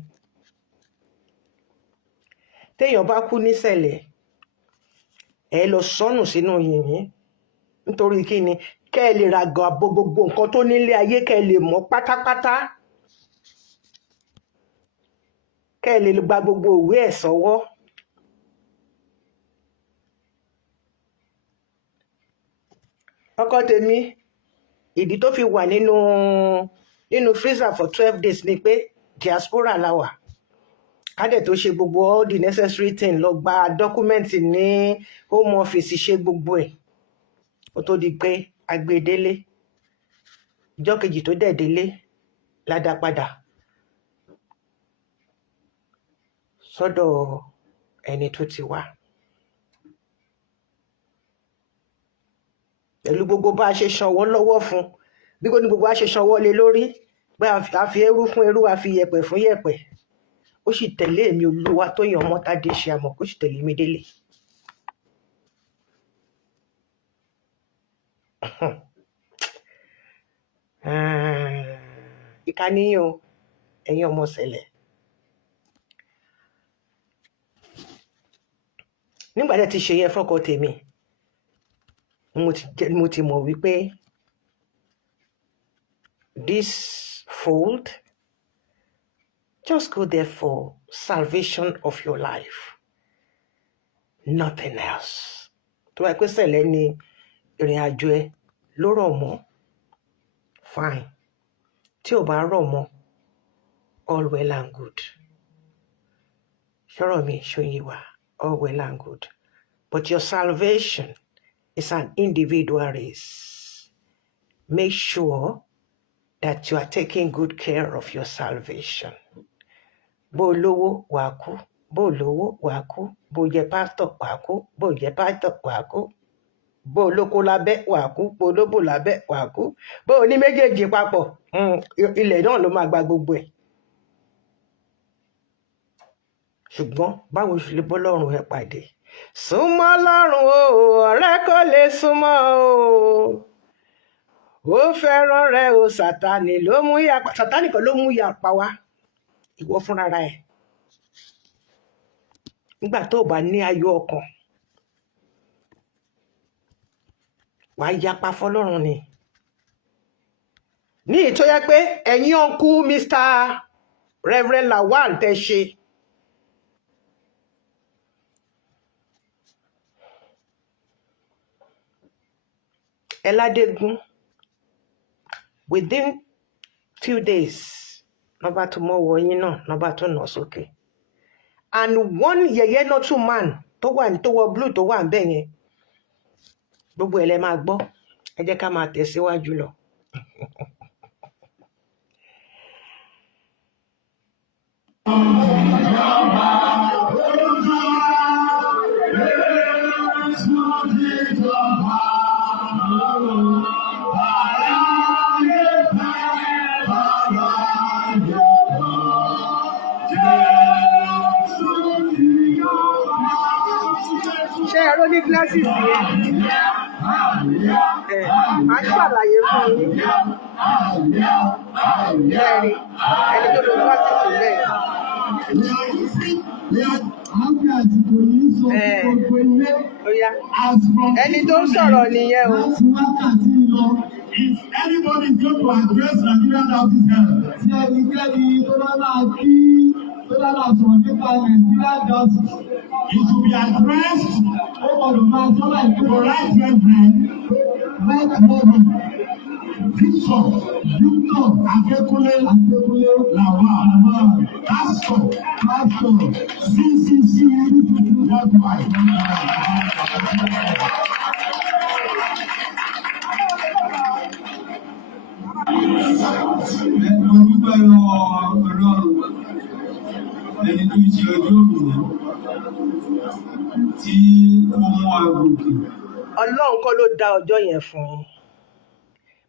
téèyàn bá kú níṣẹ̀lẹ̀ ẹ lọ sọnù sínú yìnyín nítorí kí ni kẹ́ ẹ lè ràgàn àbò gbogbo nǹkan tó nílé ayé kẹ́ ẹ lè mọ̀ pátápátá kẹ́ ẹ lè gba gbogbo ìwé ẹ̀ sọ́wọ́. ọkọ tèmi ìdí tó fi wà nínú freezer for 12 days ni pé diaspora la wà kádẹ̀ tó ṣe gbogbo all the necessary thing lọ gba dọ́kúmẹ́ǹtì ní home office ṣe gbogbo ẹ̀ ó tó di pé agbedélé ìjọ́ kejì tó dẹ̀ délé la dá padà sọ́dọ̀ ẹni tó ti wá. pẹ̀lú gbogbo bá a ṣe sanwó lọ́wọ́ fún bí kò ní gbogbo a ṣe sanwó lé lórí pé a fi eérú fún eérú a fi yẹ̀pẹ̀ fún yẹ̀pẹ̀ ó sì tẹ̀lé èmi Olúwatóyìn Ọmọ́tádé ṣe àmọ́ kó sì tẹ̀lé mi délé. ìkànnìyàn ẹ̀yin ọmọ ṣẹlẹ̀ nígbà tí a ti ṣe yẹn fọ́kọ tèmi mo ti mọ̀ wípé this fold just go there for salvation of your life nothing else tó wáyé pé ṣẹlẹ̀ ni ìrìn àjò ẹ ló rọ̀ mọ́ fine tí ò bá rọ̀ mọ́ all well and good ṣọ́rọ̀ mi ṣòye wá all well and good but your salvation is an individual race. Make sure that you are taking good care of your salvation. bó lówó wàá kú, bó lówó wàá kú, bó jẹ́ pásítọ̀ wàá kú, bó jẹ́ pásítọ̀ wàá kú, bó lóko lábẹ́ wàá kú, bó lóbò lábẹ́ wàá kú, bó ní méjèèjì papọ̀ ilẹ̀ náà ló máa gba gbogbo ẹ̀. ṣùgbọ́n báwo ṣe lè bọ́lọ́run ẹ pàdé? súnmọ́ Ọlọ́run o, ọ̀rẹ́ kò lè súnmọ́ o. Ó fẹ́ràn rẹ o, Sátánì ló mú yapa, Sátánì kan ló mú yapa wá, ìwọ fúnra ẹ̀. Nígbà tó o bá ní ayọ̀ ọkàn, wàá yapa fọ́lọ́run ni. Ní ìtó yẹ pé ẹ̀yin ọ̀nkú Mr. Reverend Lawal tẹ́ ṣe. Ẹládégún within few days nọba tó mọ wọ yín náà nọba tó nà sókè, and one yẹyẹ not two man tó wà ní tó wọ blue tó wà ń bẹ̀ yẹn gbogbo ẹ̀ lẹ máa gbọ́. Ẹ jẹ́ ká máa tẹ̀síwájú lọ. Ṣé ẹ ró ní glasses yẹn? Màá ṣàlàyé fún yín. Bẹ́ẹ̀ni, ẹni tó lo glasses bẹ́ẹ̀. Ẹni tó ń sọ̀rọ̀ nìyẹn o. If anybody is going to address Nigerian houses here, tí ẹnikẹ́ni tó bá máa kí tó bá máa sọ̀rọ̀ nípa Nigerian houses, it will be addressed. Ó gbọ́dọ̀ máa sọ́nà ìpínlẹ̀ right reverend Bishop Victor Adekunle Lawal Pastor CCC worldwide. Mo dúpẹ́ lọ́wọ́ Ọlọ́run ẹni tó ṣe ọjọ́ òní tí ó mú agòkè. Ọlọ́run kọ́ ló dá ọjọ́ yẹn fún un.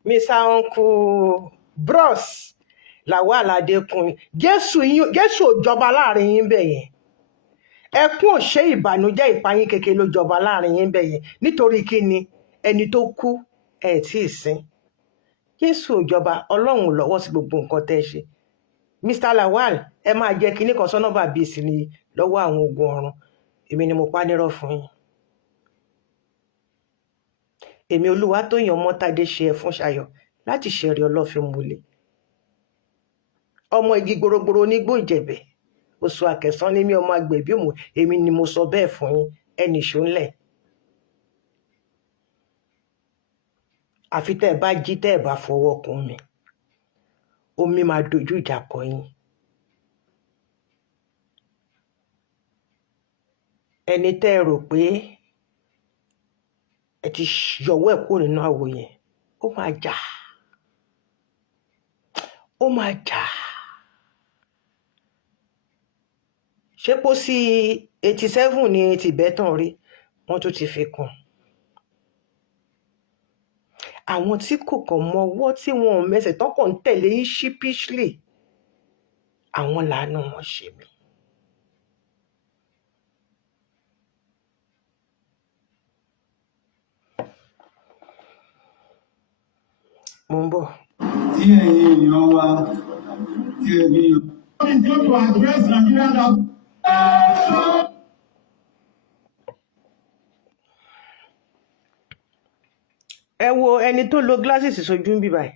Mr. Uncle Bros Lawal Adékúnlé, Jésù ò jọba láàrin yín bẹ̀ yẹn. Ẹkún òṣè ìbànújẹ́ ìpayín kékeré ló jọba láàrin yín bẹ̀ yẹn. Nítorí kí ni ẹni tó kú ẹ̀ tí ì sin. Jésù ò jọba, Ọlọ́run ò lọ́wọ́ sí gbogbo nǹkan tẹ́ ṣe. Mr. Lawal, ẹ máa jẹ́ kinní kan sọ́nà bàbí ìsìn lọ́wọ́ àwọn ogun ọ̀run. Èmi ni mo pa nírọ̀ fún yín. Èmi Olúwatóyìn Ọmọ́tádé ṣe ẹ fún Ṣayọ̀ láti ṣẹ̀rí Ọlọ́fin múlẹ̀. Ọmọ igi gborogboro onígbò Ìjẹ̀bẹ̀, oṣù Àkẹsán ní mi ọmọ agbẹ̀bí òmù, èmi ni mo sọ bẹ́ẹ̀ fún yín, ẹnì ṣóńlẹ̀. Àfi tẹ́ ẹ bá jí tẹ́ ẹ bá fọwọ́ kún mi, omi máa dojú ìjà kọ yín. Ẹni tẹ́ ẹ rò pé ẹ ti yọwọ́ ẹ̀ kúrò nínú àwò yẹn, ó máa jà. Ó máa jà. Ṣé pósí 87 ni Tìbẹ́tàn rí? Wọ́n tún ti fi kún. Àwọn tí kò kàn mọ ọwọ́ tí wọn ò mẹsẹ̀ tán kàn ń tẹ̀lé yín sheepishly, àwọn làánú wọn ṣe mí. Mo ń bọ̀. Tí ẹ̀yin èèyàn wa tí ẹ̀mí yàn. What is going to address Nigerian house? Ẹ wo ẹni tó lo glasses sójú ń bì báyìí.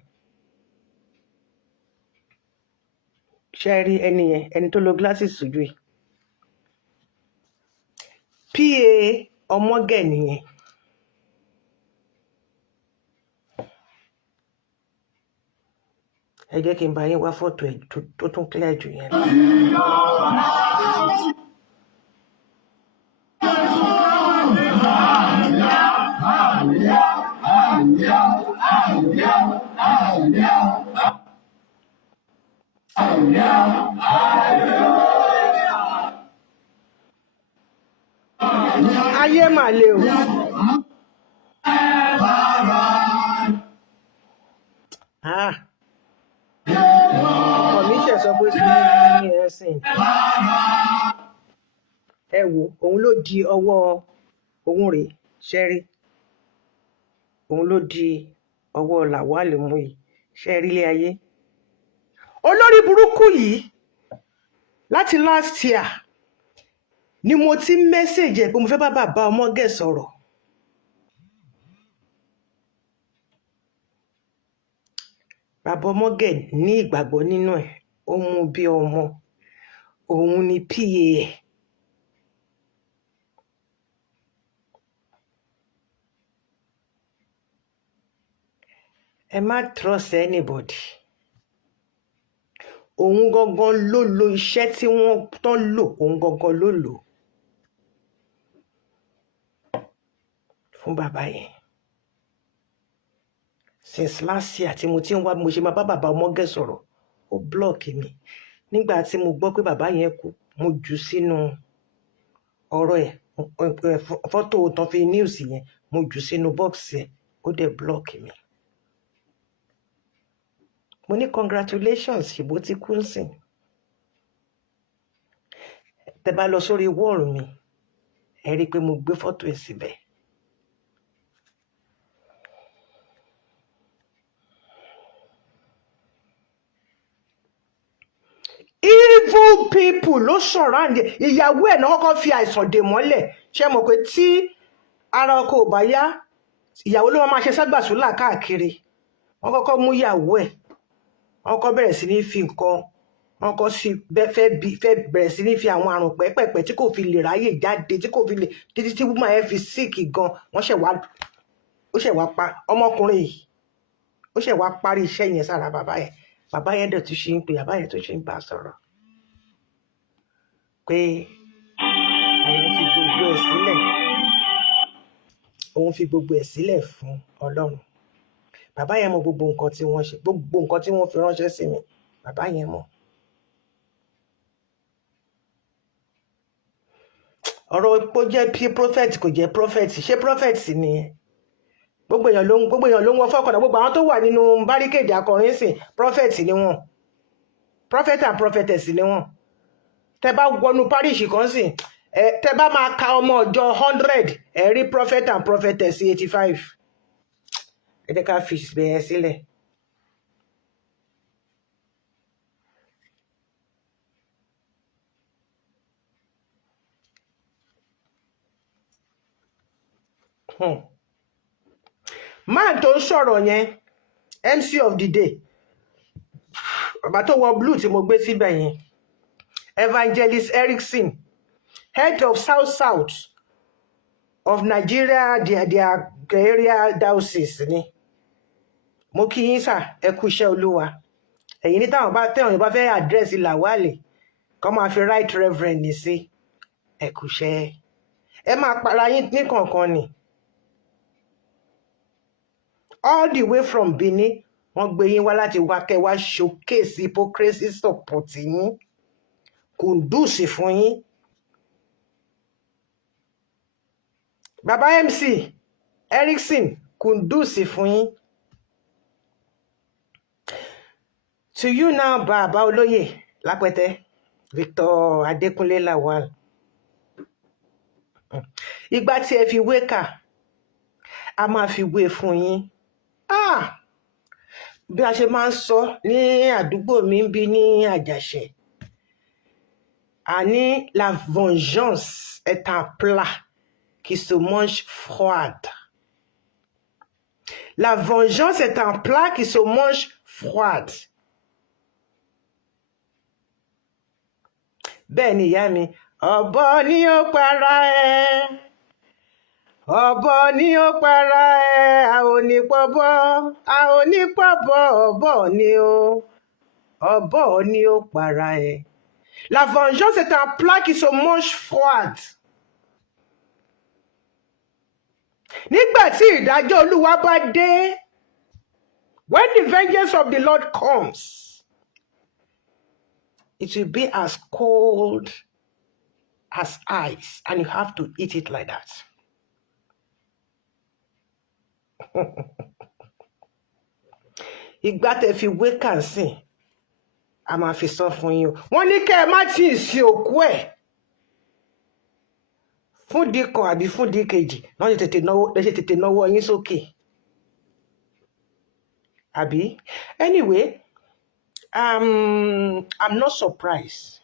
Ṣé ẹ rí ẹni yẹn, ẹni tó lo glasses sójú yìí? PA Ọmọgẹ̀ nìyẹn. Ẹ jẹ́ kí n bá yín wá fọ́tò ẹ̀ tó tún clear jù yẹn. ayé mà le o. Ọkọ mi ṣe sọ pé kí ní ẹ̀sìn. Ẹ wo, òun ló di ọwọ́ òun rèé ṣẹ́rí. Òun ló di ọwọ́ Lawal mú yìí ṣẹ́rí ilé ayé. Olórí burúkú yìí láti last year ni mo ti mẹ́sẹ̀jì ẹ̀ pé mo fẹ́ bá bàbá Ọmọgẹ̀ sọ̀rọ̀. Bàbá Ọmọgẹ̀ ní ìgbàgbọ́ nínú ẹ̀, ó mú bí ọmọ, òun ni PA ẹ̀. Ẹ má trust anybody. Òun gangan ló lo iṣẹ́ tí wọ́n tán lò, òun gangan ló lò fún bàbá yẹn. Since last year tí mo ti ń wá mo ṣe máa bá bàbá Ọmọgẹ̀ sọ̀rọ̀, ó block mi. Nígbà tí mo gbọ́ pé bàbá yẹn kú, mo jù sínú ọ̀rọ̀ ẹ̀, fọ́tò tán fi news yẹn, mo jù sínú box ẹ̀, ó dẹ̀ block mi. Mo ní congratulations, ṣìbó ti kú nsìn. Tẹ́ bá lọ sórí wall mi, ẹ rí i pé mo gbé fọ́tò ẹ̀ síbẹ̀. Evil people ló surround ìyàwó ẹ̀ náà kọ́kọ́ fi àìsàn dè mọ́lẹ̀. Ṣé mọ̀ pé tí ara ọkọ ò bá yá, ìyàwó ló máa ṣe ságbàsúlà káàkiri. Wọ́n kọ́kọ́ mú ìyàwó ẹ̀, wọ́n kọ́ bẹ̀rẹ̀ sí ní fi nǹkan, wọ́n kọ́ sí fẹ́ bẹ̀rẹ̀ sí ní fi àwọn àrùn pẹ́pẹ̀pẹ́ tí kò fi lè ráyè jáde, tí kò fi lè títí tí woman ẹ̀ fi sick gan. Ó ṣẹ̀ wá pa ọmọkùnrin yìí, ó ṣẹ̀ wá parí iṣẹ́ yẹn sára bàbá yẹn. Bàbá yẹn dẹ̀ tún ṣe ń pè, bàbá yẹn tún ṣe ń bá a sọ̀rọ̀ pé òun fi gbogbo ẹ̀ sílẹ̀, òun fi gbogbo ẹ̀ sílẹ̀ fún Ọlọ́run. Bàbá yẹn mọ gbogbo nǹkan tí wọ́n ṣe, gbogbo nǹkan tí wọ́n fi ránṣẹ́ sí mi, bàbá yẹn mọ̀. Ọ̀rọ̀ pé ó jẹ́ prophet kò jẹ́ prophet, ṣé prophet nìyẹn? Gbogbo èèyàn ló ń wọ fọ́kànlá, gbogbo àwọn tó wà nínú barricade akọrin sìn prophet ni wọ́n, prophet and prophetess ni wọ́n. Tẹ́ bá wọnú parish kan sìn, tẹ́ bá máa ka ọmọ ọjọ́ 100, ẹ rí prophet and prophetess 85. Ẹ jẹ́ ká fi bẹ̀yẹn sílẹ̀. Man tó ń sọ̀rọ̀ yẹn, MC of the day, bàbá tó wọ blue tí mo gbé síbẹ̀ yẹn, Evangelist Erickson, head of South of Nigeria, their area diocese ni. Mo kí yín sà, ẹ kú iṣẹ́ Olúwa. Ẹ̀yin ní táwọn bá fẹ́ àdírẹ́sì Lawal, kọ́ máa fi right reverend ní sí, ẹ kú iṣẹ́. Ẹ máa para yín ní kọ̀ọ̀kan ni. All the way from Benin, wọ́n gbé yín wá láti wá kẹ́ wá showcase hypocrisy support yín, kùndùsì fún yín. Bàbá MC Erickson, kùndùsì fún yín. To you now, Bàbá Olóyè Lápẹ́tẹ́, Victor Adékúnlé Lawal. Ìgbà tí ẹ fi wé kà, a máa fi wé fún yín. Bí a ṣe máa ń sọ ní àdúgbò mi ń bí ní Àjàṣẹ́, a ní la vengeance est un plat qui se mange froid. La vengeance est un plat qui se mange froid. Bẹ́ẹ̀ ni ìyá mi, ọ̀bọ ni ó para ẹ, ọ̀bọ ni ó para ẹ, a ò ní pọ̀bọ, a ò ní pọ̀bọ, ọ̀bọ ni ó, ọ̀bọ ni ó para ẹ. La vengeance est un plat qui se mange froid. Nígbà tí ìdájọ́ Olúwa bá dé, when the vengeance of the Lord comes, it will be as cold as ice, and you have to eat it like that. ìgbà tẹ́ fi wé kàǹsìn a máa fi sọ fún yín o. Wọ́n ní kẹ́ ẹ má tí ì sin òkú ẹ̀ fún di kan àbí fún di kejì náà ṣe tètè náwó yín sókè àbí. Anyway, I'm not surprised.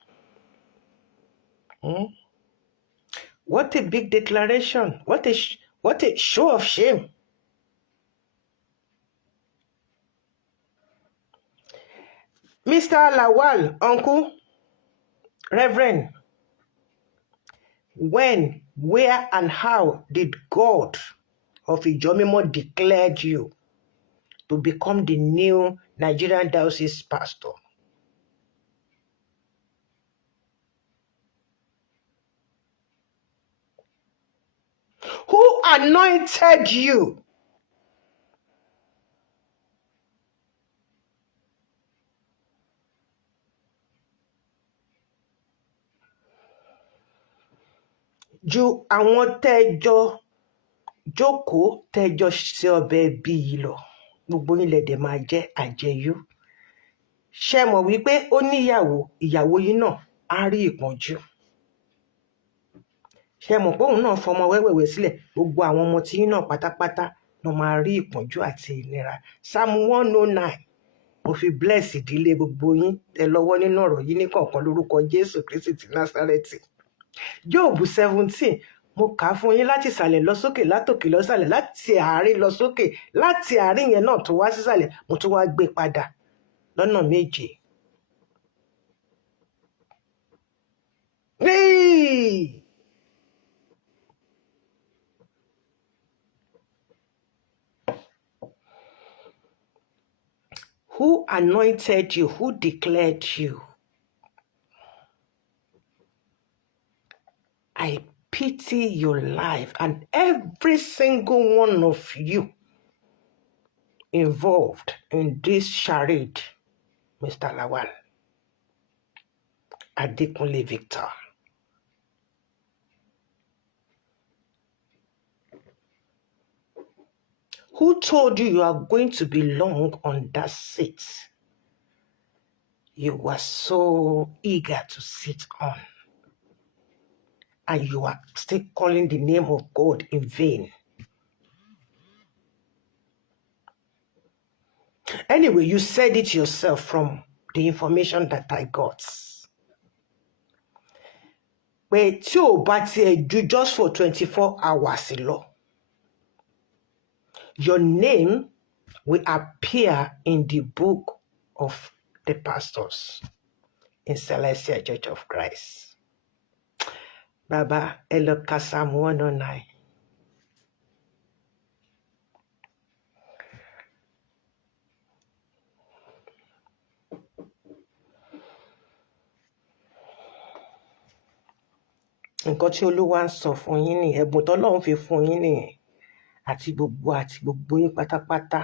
What a big declaration. What a show of shame. Mr. Lawal, Uncle, Reverend, when, where, and how did God of Ijomimo declared you to become the new Nigerian diocese pastor? Who anointed you? Ju àwọn tẹ́jọ jókòó tẹ́jọ ṣe ọbẹ̀ bí yìí lọ. Gbogbo yín lẹ̀dẹ̀ máa jẹ́ àjẹyó. Ṣé mọ̀ wípé ó níyàwó, ìyàwó yín náà á rí ìpọ́njú. Ṣé mọ̀ pé òun náà fọmọ wẹ́wẹ̀wẹ́ sílẹ̀, gbogbo àwọn ọmọ tí yín náà pátápátá ló máa rí ìpọ́njú àti ìnira. Psalm 109 mo fi bless ìdílé gbogbo yín tẹ́ lọ́wọ́ nínú ọ̀rọ̀ yìí ní kọ̀ọ̀kan lórúkọ Jésù Kristi ti Násárẹ́tì. Job 17 mo kà á fún yín láti ìsàlẹ̀ lọ sókè, látòkè lọ sàlẹ̀, láti àárín lọ sókè, láti àárín yẹn náà tó wá sísàlẹ̀ mo tún wá gbé padà lọ́nà méje. Who anointed you? Who declared you? I pity your life and every single one of you involved in this charade, Mr. Lawal Adekunle Victor. Who told you are going to be long on that seat? You were so eager to sit on, and you are still calling the name of God in vain. Anyway, you said it yourself from the information that I got. Pé tí ò bá tiẹ̀ ju just for 24 hours lọ, your name will appear in the book of the pastors in Celestial Church of Christ. Baba, ẹ lọ ka Psalm 109. Nǹkan tí Olúwa ń sọ fún yín ni ẹ̀bùn tọ́lọ́run fi fún yín nìyẹn, àti gbogbo yín pátápátá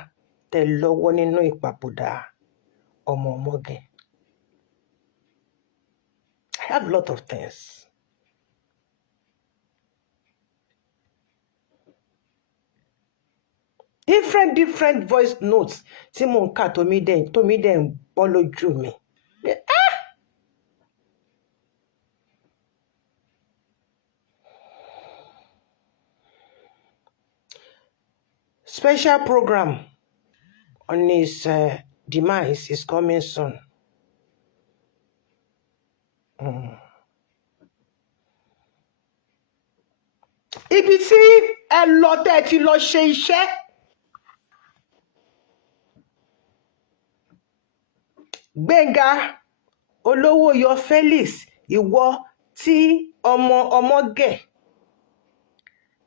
tẹ́ lọ́wọ́ nínú ìpapòdà ọmọ ọmọge. I have a lot of things. Different voice notes tí mò ń kà tó mi dẹ̀ ń bọ́ lójú mi. Special program on his demise is coming soon. Ibi tí ẹ lọ tẹ́ ti lọ ṣe iṣẹ́. Gbénga Olówóyọ Felix, ìwọ tí ọmọ gẹ̀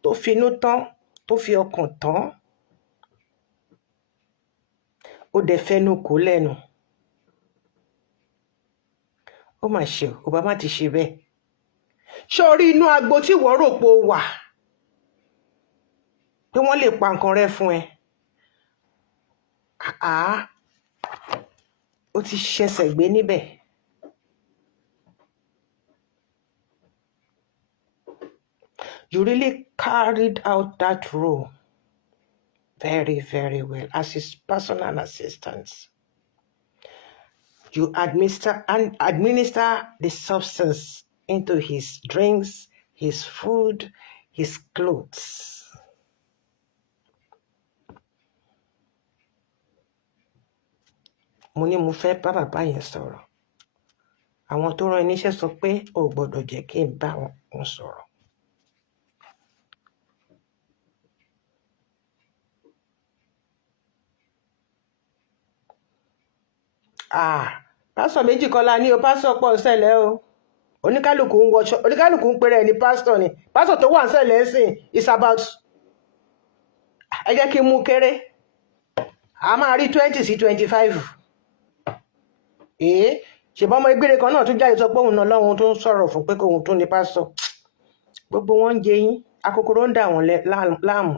tó finú tán, tó fi ọkàn tán, ó dẹ̀ fẹnu kò lẹ́nu. Ó mà ṣe ò bá má ti ṣe bẹ́ẹ̀. Ṣé orí inú agbo tí wọ́n rò pé ó wà pé wọ́n lè pa nǹkan rẹ fún ẹ? Ó ti ṣẹ̀ṣẹ̀ gbé níbẹ̀. You really carried out that role very, very well as his personal assistant. You administer the substance into his drinks, his food, his clothes. Mo ní mo fẹ́ bá bàbá yẹn sọ̀rọ̀. Àwọn tó rán iníṣẹ́ sọ pé ò gbọ́dọ̀ jẹ́ kí n bá wọn sọ̀rọ̀. Pásítọ̀ méjì kan la ní o, pásítọ̀ pọ̀ ṣẹlẹ̀ o. Oníkálùkù ń pèrè ẹni pásítọ̀ ni. Pásítọ̀ tó wà ń ṣẹlẹ̀ ń sìn is about, ẹ jẹ́ kí n mú kéré. A máa rí 20 sí 25. Ṣùgbọ́n ọmọ ìgbére kan náà tún jáde sọ pé òun náà lọ́hun tó ń sọ̀rọ̀ fún pé kóun tún ní pásítọ̀. Gbogbo wọn ń jẹ yín, akòkòrò ń dà wọ́n láàmú.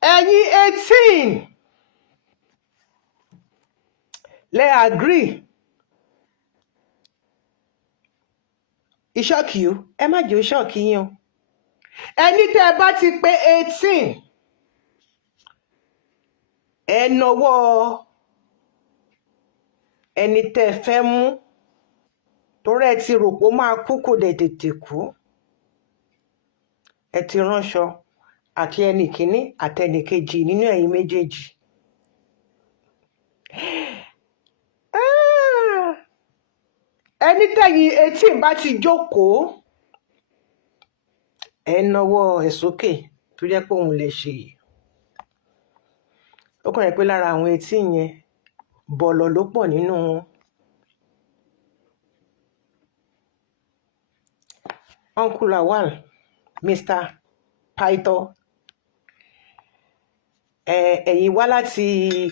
Ẹ̀yin 18 lẹ agree. Ìṣọ́kì o, ẹ má jẹ́ ìṣọ́kì yín o. Ẹni tẹ́ ẹ bá ti pé 18, ẹ nawọ́ ẹni tẹ́ ẹ fẹ́ mú torí ẹ ti rò pé ó máa kú kò dẹ̀ tètè kú. Ẹ ti ránṣọ àti ẹnì kíní àti ẹnì kejì nínú ẹ̀yin méjèèjì. Ẹni tẹ́yin 18 bá ti jókòó, ẹ nawọ́ ẹ sókè tó jẹ́ pé òun lè ṣe yìí. Ó kàn yẹ pé lára àwọn 18 yẹn bọ̀lọ̀ ló pọ̀ nínú wọn. Uncle Lawal, Mr. Paito, ẹ̀yin wá láti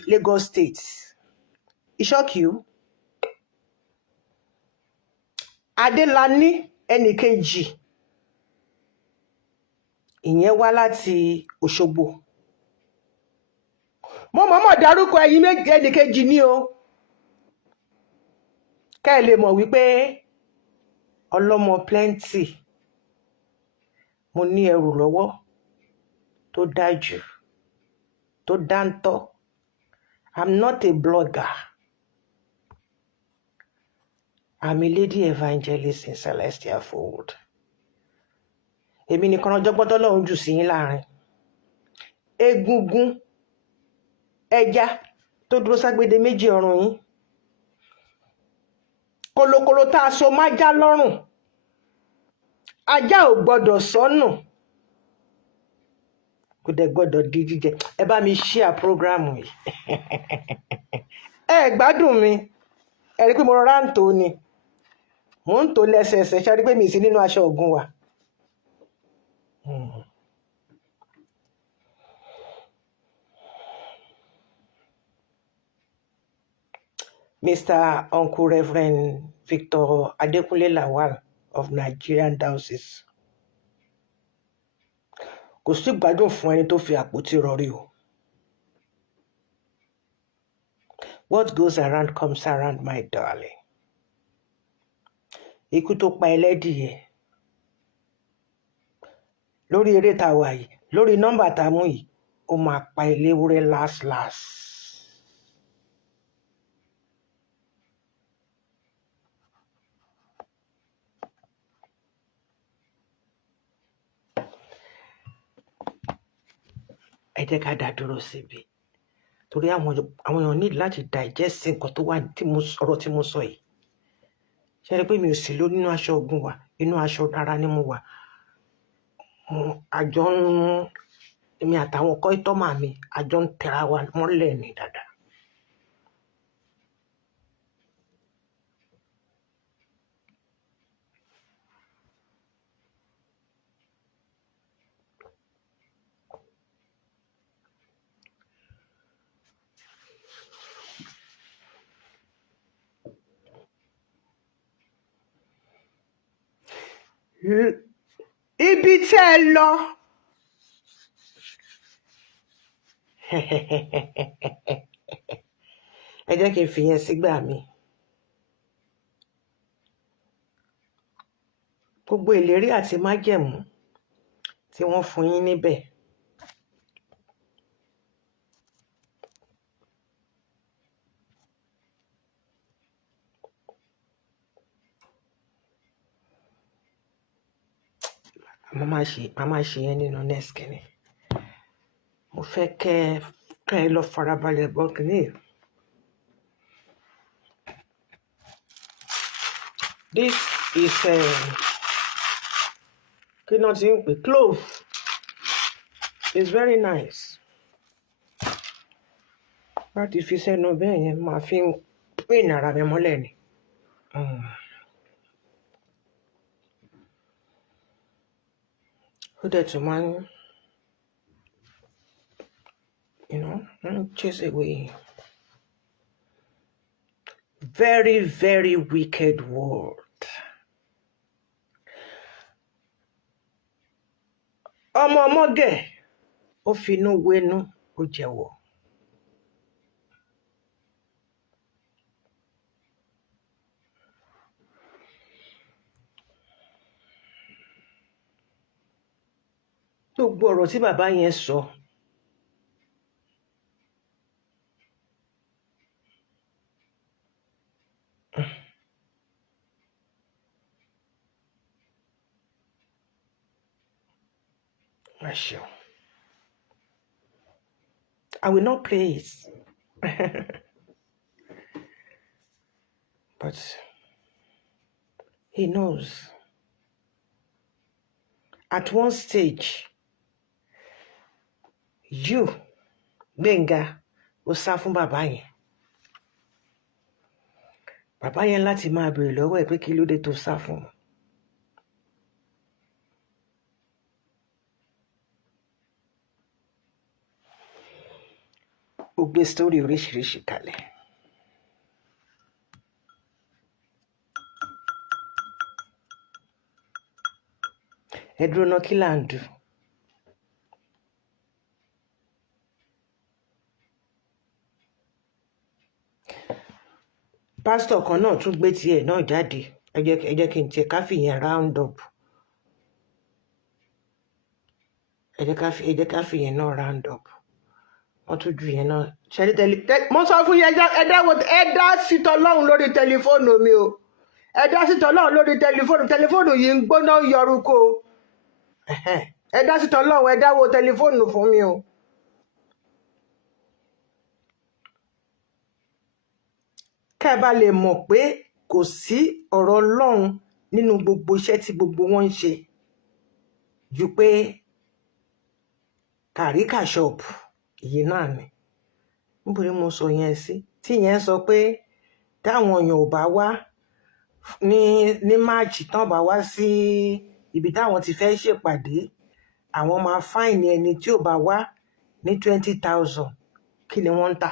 Lagos State. Ìṣọ́kì o. Adélani ẹnì kejì, ìyẹn wá láti Òṣogbo. Mo mọ̀ọ́mọ̀ dárúkọ ẹ̀yin ẹnì kejì ní o, kẹ́ ẹ lè mọ̀ wípé ọlọ́mọ plenty. Mo ní ẹrù lọ́wọ́ tó dájú, tó dáńtọ́. I'm not a blogger. I'm a lady evangelist in Celestial Fold. Èmi nìkan ọjọ́gbọ́n tọ́lọ́run jù sí yín láàrin. Egungun ẹja tó dúró ságbédé méjì ọrùn yín. Kolokolo tá a so májá lọ́rùn. Ajá ò gbọ́dọ̀ sọnù. Kò dẹ̀ gbọ́dọ̀ di jíjẹ. Ẹ bá mi share program yìí. Ẹ gbádùn mi. Ẹ rí pé mo rọra ń tò ni. Mo ń tò lẹ́sẹẹsẹ. Ṣé ẹ rí pé mi sí nínú aṣọ ògùn wa? Mr. Uncle Reverend Victor Adekunle Lawal of Nigerian Diocese. Kò sí gbádùn fún ẹni tó fi àpótí rọrí o. What goes around comes around, my darling. Ikú tó pa ẹlẹ́dìyẹ. Lórí eré tá a wà yìí, lórí nọ́mbà tá a mú yìí, ó máa pa eléwúrẹ́ last. Ẹ jẹ́ ká dá dúró síbi. Torí àwọn èèyàn ní láti digest nǹkan tó wà ọ̀rọ̀ tí mo sọ yìí. Ṣé rí pé mi ò sí nínú aṣọ ogun wa, inú aṣọ ara ni mo wà. Àjọ èmi àtàwọn ọkọ ìtọ́mà mi, àjọ ń tẹra wa mọ́lẹ̀ ní dáadáa. Ibi tẹ́ ẹ lọ ẹ jẹ́ kí n fi yẹn sígbà mi. Gbogbo ìlérí àti májẹ̀mú tí wọ́n fún yín níbẹ̀ màá máa ṣe yẹn nínú next kìíní. Mo fẹ́ kẹ́ ẹ lọ farabalẹ̀ gbọ́ kìíní. This is kí náà ti ń pè clove. It's very nice. Láti fi sẹ́nu bẹ́ẹ̀ yẹn máa fi ń pín ara mi mọ́lẹ̀ ni. Ó dẹ̀ tún máa ń chase away very, very wicked word. Ọmọgẹ̀ ó finú wénú ó jẹ́wọ́. Gbogbo ọ̀rọ̀ tí bàbá yẹn sọ I will not play it. But he knows. At one stage, you, Gbenga, ó sá fún bàbá yẹn. Bàbá yẹn láti máa béèrè lọ́wọ́ ẹ̀ pé kí ló dé tó sá fún un. Ó gbé sítórì oríṣiríṣi kalẹ̀. Ẹ dúró ná, kí là ń dù? Pásítọ̀ kan náà tún gbé tiẹ̀ náà jáde. Ẹ jẹ́ kí n tiẹ̀ ká fi yẹn round up. Ẹ jẹ́ ká fi yẹn náà round up. Wọ́n tún ju yẹn náà. Mo sọ fún yẹn, ẹ dá sítọ̀ lọ́hùn lórí tẹlifóònù mi o. Ẹ dá sítọ̀ lọ́hùn lórí tẹlifóònù yìí ń gbóná yọrùkọ. Ẹ dá sítọ̀ lọ́hùn, ẹ dáwó tẹlifóònù fún mi o. Kẹ́ ẹ bá lè mọ̀ pé kò sí ọ̀rọ̀ Ọlọ́run nínú gbogbo iṣẹ́ tí gbogbo wọn ń ṣe ju pé kàríkà ṣọ́ọ̀bù yìí náà ni. Níbo ni mo sọ yẹn sí? Tí yẹn sọ pé táwọn èèyàn ò bá wá ní máàcì, tán bá wá sí ibi táwọn ti fẹ́ ṣèpàdé, àwọn máa fáìnì ẹni tí ò bá wá ní 20,000. Kí ni wọ́n ń tà?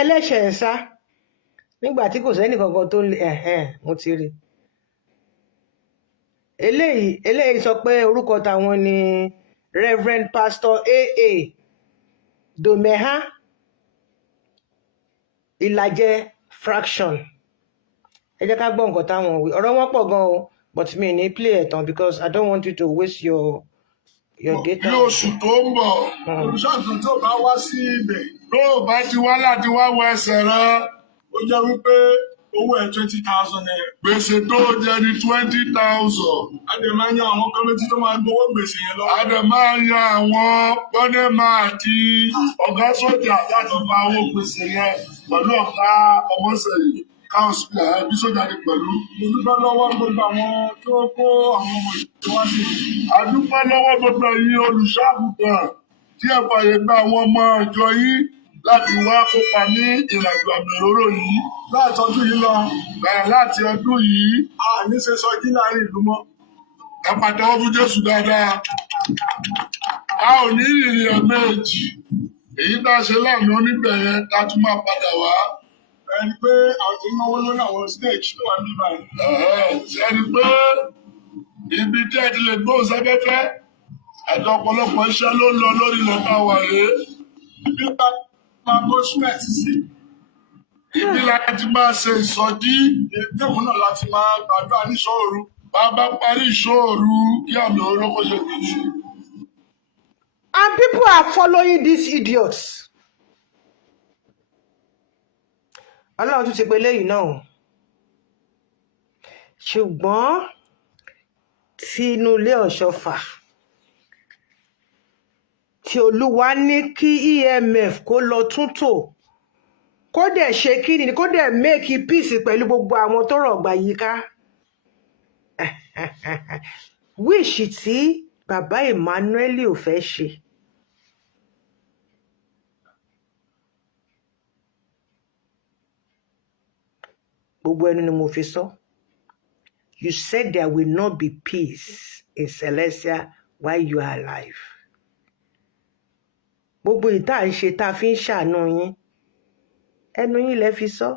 Ẹlẹ́ṣẹ̀ ń sá nígbà tí kò sẹ́nì kankan tó lè mo ti rí. Eléyìí sọ pé orúkọ táwọn ni Reverend Pastor A.A. Domeha Ìlàjẹ fraction. Ẹ jẹ́ ká gbọ́ nǹkan táwọn wí. Ọ̀rọ̀ wọn pọ̀ gan o, but mi ní play ẹ̀ tán because I don't want you to waste your data. Bí oṣù tó ń bọ̀, olùṣọ́àgùntàn tó bá wá sí ibẹ̀, tó bá ti wá láti wá wọ ẹsẹ̀ rẹ, ó jẹ́ wípé owó ẹ̀ 20,000 naira. Gbèsè tó jẹ ní 20,000. A dẹ̀ máa ń yan àwọn kọ́mẹ́tì tó máa gbowó gbèsè yẹn lọ. A dẹ̀ máa ń yan àwọn bọ́dẹ́mà àti ọ̀gá sójà láti fa owó gbèsè yẹn pẹ̀lú ọ̀gá ọmọọ̀sẹ̀yìn káwọn bí sójà ní pẹ̀lú. Mo dúpẹ́ lọ́wọ́ gbogbo àwọn tó kó àwọn ọmọ ìjọ wá sí i. A dúpẹ́ lọ́wọ́ gbogbo ẹ̀yin olùṣọ́-àgùntàn tí ẹ fàyè gba àwọn ọmọ ìjọ yìí láti wá kópa ní ìrìnàjò àmì òróró yìí. Látọdún yìí lọ, bẹ̀rẹ̀ láti ọdún yìí, a ní ṣe sọjí láàrin ìlú mọ́. Ẹ pàtẹ́wọ́ fún Jésù dáadáa. A ò ní ìrìn méjì. Èyí tá a ṣe lánàá níbẹ̀ yẹn ká tún máa padà wá. Ẹni pé àwọn tí ń náwó lórí àwọn stage tó wà níbà yìí. Ẹni pé ibi tí ẹ ti lè gbóhùn sáfẹ́fẹ́, ẹ̀dọ̀ ọ̀pọ̀lọpọ̀ iṣẹ́ ló ń lọ lórí ilẹ̀ wà rèé. Ibi bá máa gbó súnmẹ̀tì sí. Ibi láti máa ṣe ìsọjí. Ìdẹ́kùn náà láti máa gbàdúrà ní ìṣọ́òru. Bàbá parí ìṣọ́òru kí àmì òróró ṣe kìí. And people are following these idiots. Ọlọ́run tún ti pe léyìí náà. ṣùgbọ́n tinú ilé ọ̀ṣọ́fà tí olúwa ní kí EMF kó lọ túntò kó dẹ̀ ṣe kí ni kó dẹ̀ make peace pẹ̀lú gbogbo àwọn tó rọ̀gbà yíká wíṣì tí bàbá Emmanuel ò fẹ́ ṣe. Gbogbo ẹnu ni mo fi sọ. You said there will not be peace in Celestia while you are alive. Gbogbo ìta ń ṣe tá a fi ń ṣàánú yín ẹnu yín lẹ fi sọ.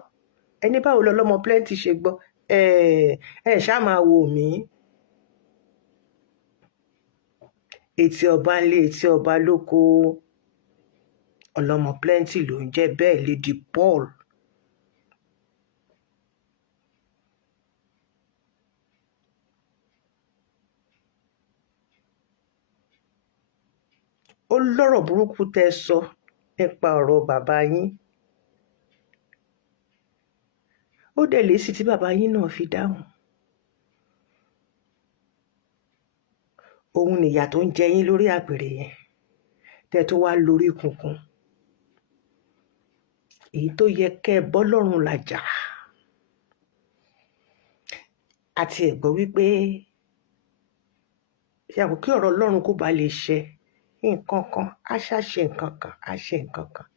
Ẹni báwo lọlọ́mọ plenty ṣe gbọ́ ẹ ṣáà máa wò mí. Etí ọba ńlé etí ọba lóko ọlọ́mọ plenty ló ń jẹ́ bẹ́ẹ̀ Lady Paul. Ó lọ́rọ̀ burúkú tẹ́ sọ nípa ọ̀rọ̀ bàbá yín. Ó dẹ̀ lésì tí bàbá yín náà fi dáhùn. Òun nìyà tó ń jẹ yín lórí àpèrè yẹn tẹ́ tó wá lórí kunkun. Èyí tó yẹ kẹ́ ẹ bọ́ lọ́rùn làjà. Àti ẹ̀gbọ́n wípé ṣàkóso kí ọ̀rọ̀ Ọlọ́run kó ba lè ṣẹ nǹkan kan á ṣàṣe nǹkan kan á ṣe nǹkan kan.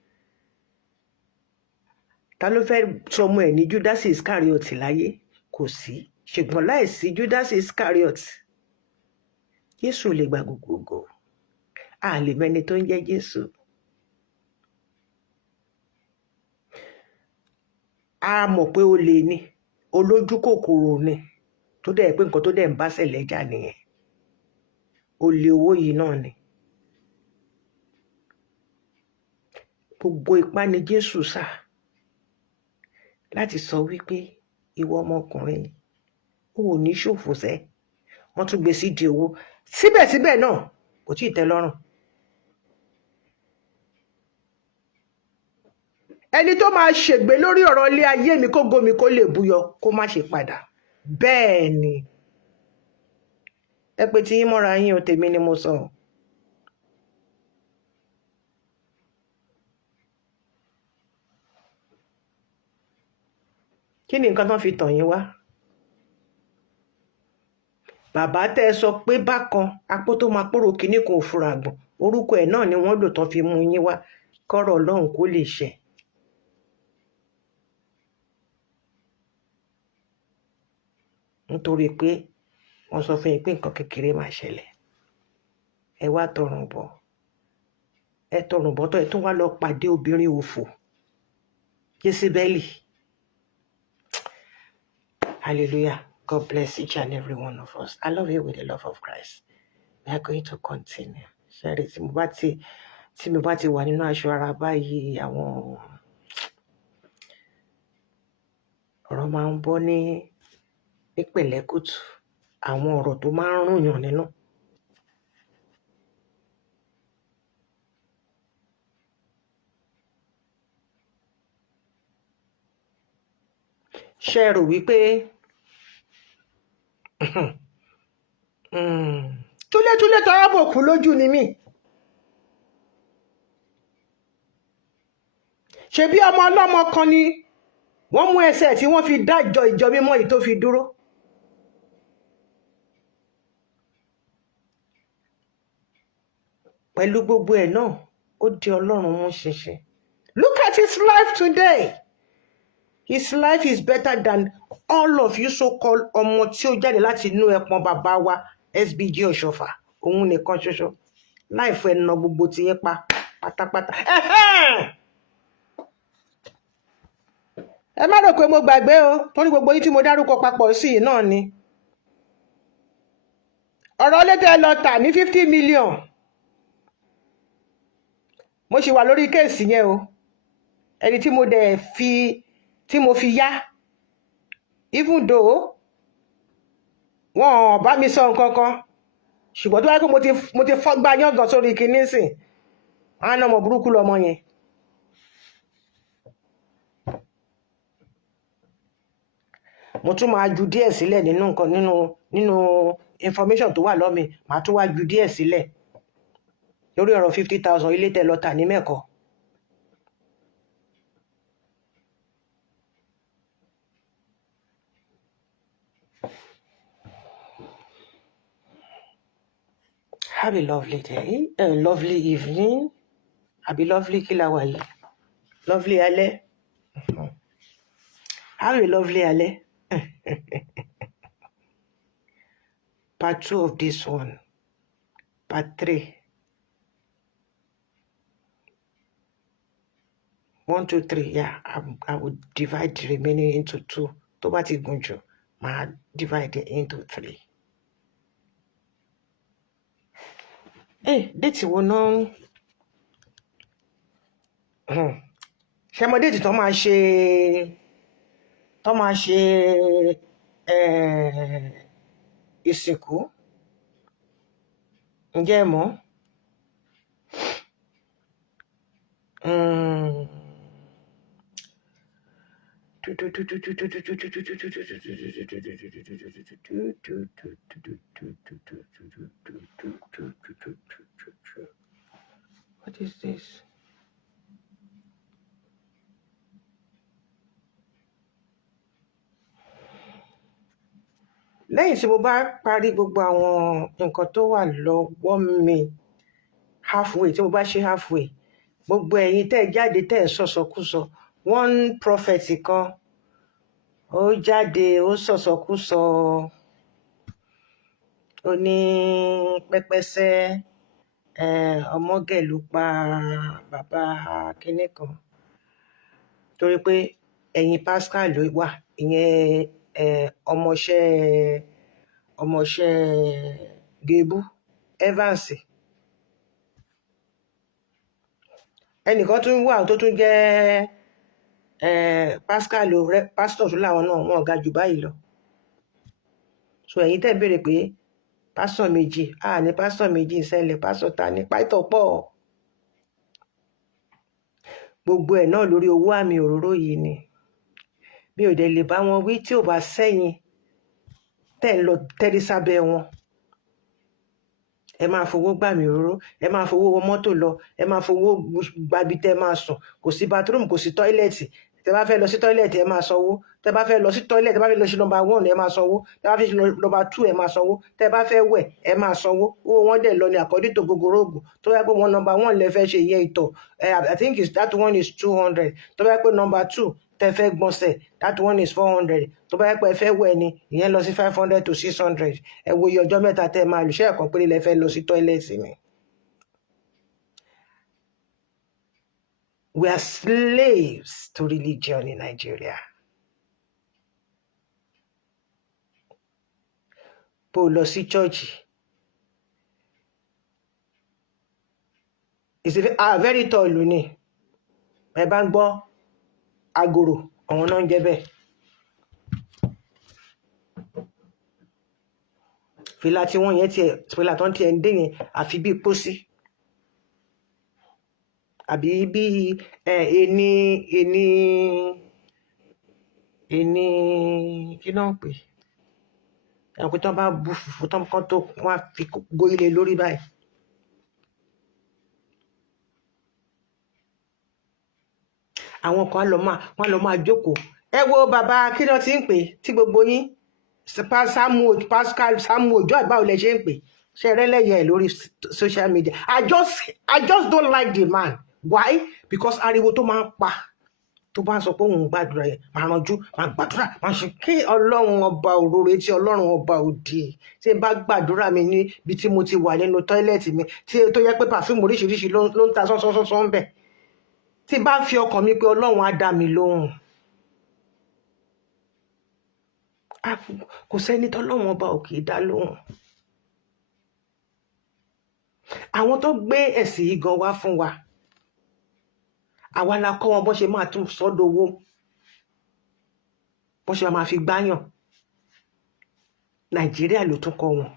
Ta ló fẹ́ sọmọ ẹ̀ ní Judas Iscariot láyé? Kò sí. Ṣùgbọ́n láìsí Judas Iscariot Jésù lè gba gbogbogbò. A lè mẹ́ni tó ń jẹ́ Jésù. A mọ̀ pé ó lè ní olójú kòkòrò ni tó dẹ̀ pé nǹkan tó dẹ̀ ń bá ṣẹlẹ̀ jà nìyẹn. Ó lé owó yìí náà ni. Gbogbo ipá ni Jésù sà láti sọ wípé ìwọ ọmọkùnrin ò ní ṣòfò sẹ́. Wọ́n tún gbé sídìí owó. Síbẹ̀síbẹ̀ náà kò tí ì tẹ́ lọ́rùn. Ẹni tó máa ṣègbé lórí ọ̀rọ̀ ilé ayé mi kó gomi kó lè búyọ kó má ṣe padà. Bẹ́ẹ̀ ni. Ẹ pé tí yín mọ́ra yín o, tèmi ni mo sọ. Kí ni nǹkan tán fi tàn yín wá? Bàbá tẹ́ ẹ sọ pé bákan apó tó máa pòrò kíní kan òfurà gbọ̀n orúkọ ẹ̀ náà ni wọ́n lò tán fi mú yín wá kọ́rọ̀ Ọlọ́run kó lè ṣẹ. Nítorí pé wọ́n sọ fún yín pé nǹkan kékeré máa ṣẹlẹ̀. Ẹ wá tọrùn bọ̀. Ẹ tọrùn bọ̀ tó ẹ tún wá lọ pàdé obìnrin òfò Jésíbẹ́lì. Hallelujah. God bless each and every one of us. I love you with the love of Christ. We are going to continue. Ṣẹ́rí tí mo bá ti wà nínú aṣọ ara báyìí àwọn ọ̀rọ̀ máa ń bọ́ ní pẹ̀lẹ́kùtù. Àwọn ọ̀rọ̀ tó máa ń rùn yàn nínú. Ṣé ẹ rò wípé túlétúlé tọrọ bò kú lójú ni mí? Ṣebí ọmọ ọlọ́mọ kan ni wọ́n mú ẹsẹ̀ tí wọ́n fi dájọ́ ìjọ mímọ́ yìí tó fi dúró. Pẹ̀lú gbogbo ẹ̀ náà ó di Ọlọ́run mú ṣinṣin. Look at his life today. His life is better than all of you so-called ọmọ tí ó jáde láti inú ẹpọn bàbá wa SBG Ọ̀ṣọ́fà. Òun nìkan ṣoṣo. Láìfọ ẹnu gbogbo ti yẹn pa pátápátá. Ẹ má rò pé mo gbàgbé o, torí gbogbo yín tí mo dárúkọ papọ̀ sí yìí náà ni. Ọ̀rọ̀ létẹ́ lọ tà ní 50 million. Mo ṣì wà lórí kéèsì yẹn o. Ẹni tí mo dẹ̀ fi yá. Even though wọ́n bá mi sọ nǹkan kan. Ṣùgbọ́n tó wáyé pé mo ti fọ́gbà yángàn sórí kinní sìn. Á ná ọmọ burúkú lọmọ yẹn. mo tún máa ju díẹ̀ sílẹ̀ nínú nǹkan nínú information tó wà lọ́mi màá tún wá ju díẹ̀ sílẹ̀ lórí ọ̀rọ̀ 50,000 ilé tẹ́ lọ tà ní Mẹ́kọ. Have a lovely day, a lovely evening, àbí lovely kí la wà yìí, lovely alẹ́. Have a lovely alẹ́. Part 2 of this one. Part 3. 1, 2, 3. Yeah, I would divide the remaining into 2. Tó bá ti gùn jù, màá divide it into 3. Déètì wo náà? Ṣé mo déètì tó máa ṣe ìsìnkú? Ǹjẹ́ ẹ mọ̀? What is this? Lẹ́yìn tí mo bá parí gbogbo àwọn nǹkan tó wà lọ́wọ́ mi halfway, tí mo bá ṣe halfway, gbogbo ẹ̀yin tẹ́ ẹ jáde tẹ́ ẹ sọ̀sọ̀kúsọ, one prophet kan ó jáde ó sọ̀sọ̀kúsọ, ó ní pẹ́pẹ́sẹ́ ọmọgẹ̀ ló pa bàbá kinní kan torí pé ẹ̀yìn Pascal ló wà, ìyẹn ọmọọṣẹ́ Gebu Evans. Ẹnìkan tún wà tó tún jẹ́ Pascal pásítọ̀ tó láwọn náà wọn ga jù báyìí lọ. So ẹ̀yin tẹ́ béèrè pé pásítọ̀ méjì ní pásítọ̀ méjì ìṣẹ̀lẹ̀ pásítọ̀ ta ní pàìtọ̀ pọ̀. Gbogbo ẹ̀ náà lórí owó àmì òróró yìí ni. Mi ò dẹ̀ lè bá wọn wí tí ò bá sẹ́yìn tẹ́ ń lọ tẹ́rí sábẹ́ wọn. Ẹ máa fowó gbà mí òróró, ẹ máa fowó wọ mọ́tò lọ, ẹ máa fowó gbabi tẹ́ máa sùn, kò sí bathroom, kò sí tọ́ílẹ̀tì. Tẹ́ bá fẹ́ lọ sí tọ́ílẹ̀tì ẹ máa sanwó, tẹ́ bá fẹ́ lọ sí tọ́ílẹ̀tì, tẹ́ bá fẹ́ lọ sí number 1 ẹ máa sanwó, tẹ́ bá fẹ́ lọ number 2 ẹ máa sanwó, tẹ́ bá fẹ́ wẹ̀ ẹ máa sanwó. Owó wọn dẹ̀ lọ ní according to gogoro oògùn. Tó bá pé wọn number 1 lẹ fẹ́ ṣe ìyẹn ìtọ̀, I think that one is 200. Tó bá pé number 2 tẹ́ fẹ́ gbọ̀nsẹ̀, that one is 400. Tó bá pé ẹ fẹ́ wẹ̀ ni ìyẹn lọ sí 500 to 600. Ẹ wo iye ọjọ́ mẹ́ta tẹ́ máa lò, ṣé ẹ̀kan péré lẹ fẹ́ lọ sí tọ́ílẹ̀tì ni. We are slaves to religion in Nigeria. Bó lọ sí chọ́ọ̀chì. It's very tall ni. Ẹ bá ń gbọ́ agoro, àwọn náà ń jẹ́ bẹ́ẹ̀. Fìlà tí wọ́n yẹn fìlà tó ń tiẹ̀ ń dé yẹn àfi bí pósí. Àbí bí ẹni kí náà pè ẹ̀kú tó bá bu fùfú tó kán tó wọ́n á fi gó ilé lórí báyìí. Àwọn kan wọ́n lọ máa jókòó. Ẹ wo bàbá kí náà ti ń pè tí gbogbo yín Pascal Samu Ojo àgbáwò lẹ ṣe ń pè ṣe rẹ́lẹ́yẹ lórí social media. I just don't like the man. Why? Because ariwo tó máa ń pa tó bá sọ pé òun gbàdúrà yẹn máa ranjú máa gbàdúrà máa ṣe kí ọlọ́run ọba òróró etí ọlọ́run ọba òdì tí bá gbàdúrà mi níbi tí mo ti wà nínú tọ́ílẹ̀tì mi tó yẹ pé pàfíìmù oríṣiríṣi ló ń ta sọ́nsọ́nsọ́nsọ́ ń bẹ̀ tí bá fi ọkàn mi pé ọlọ́run á dá mi lóhùn. Kò sẹ́ni tọ́lọ́run ọba ò kì í dá lóhùn. Àwọn tó gbé ẹ̀sìn yìí gan wá fún wa àwa la kọ́ wọn bó ṣe máa tún sọ́dọ̀ owó bó ṣe máa fi gbáyàn. Nàìjíríà ló tún kọ́ wọn.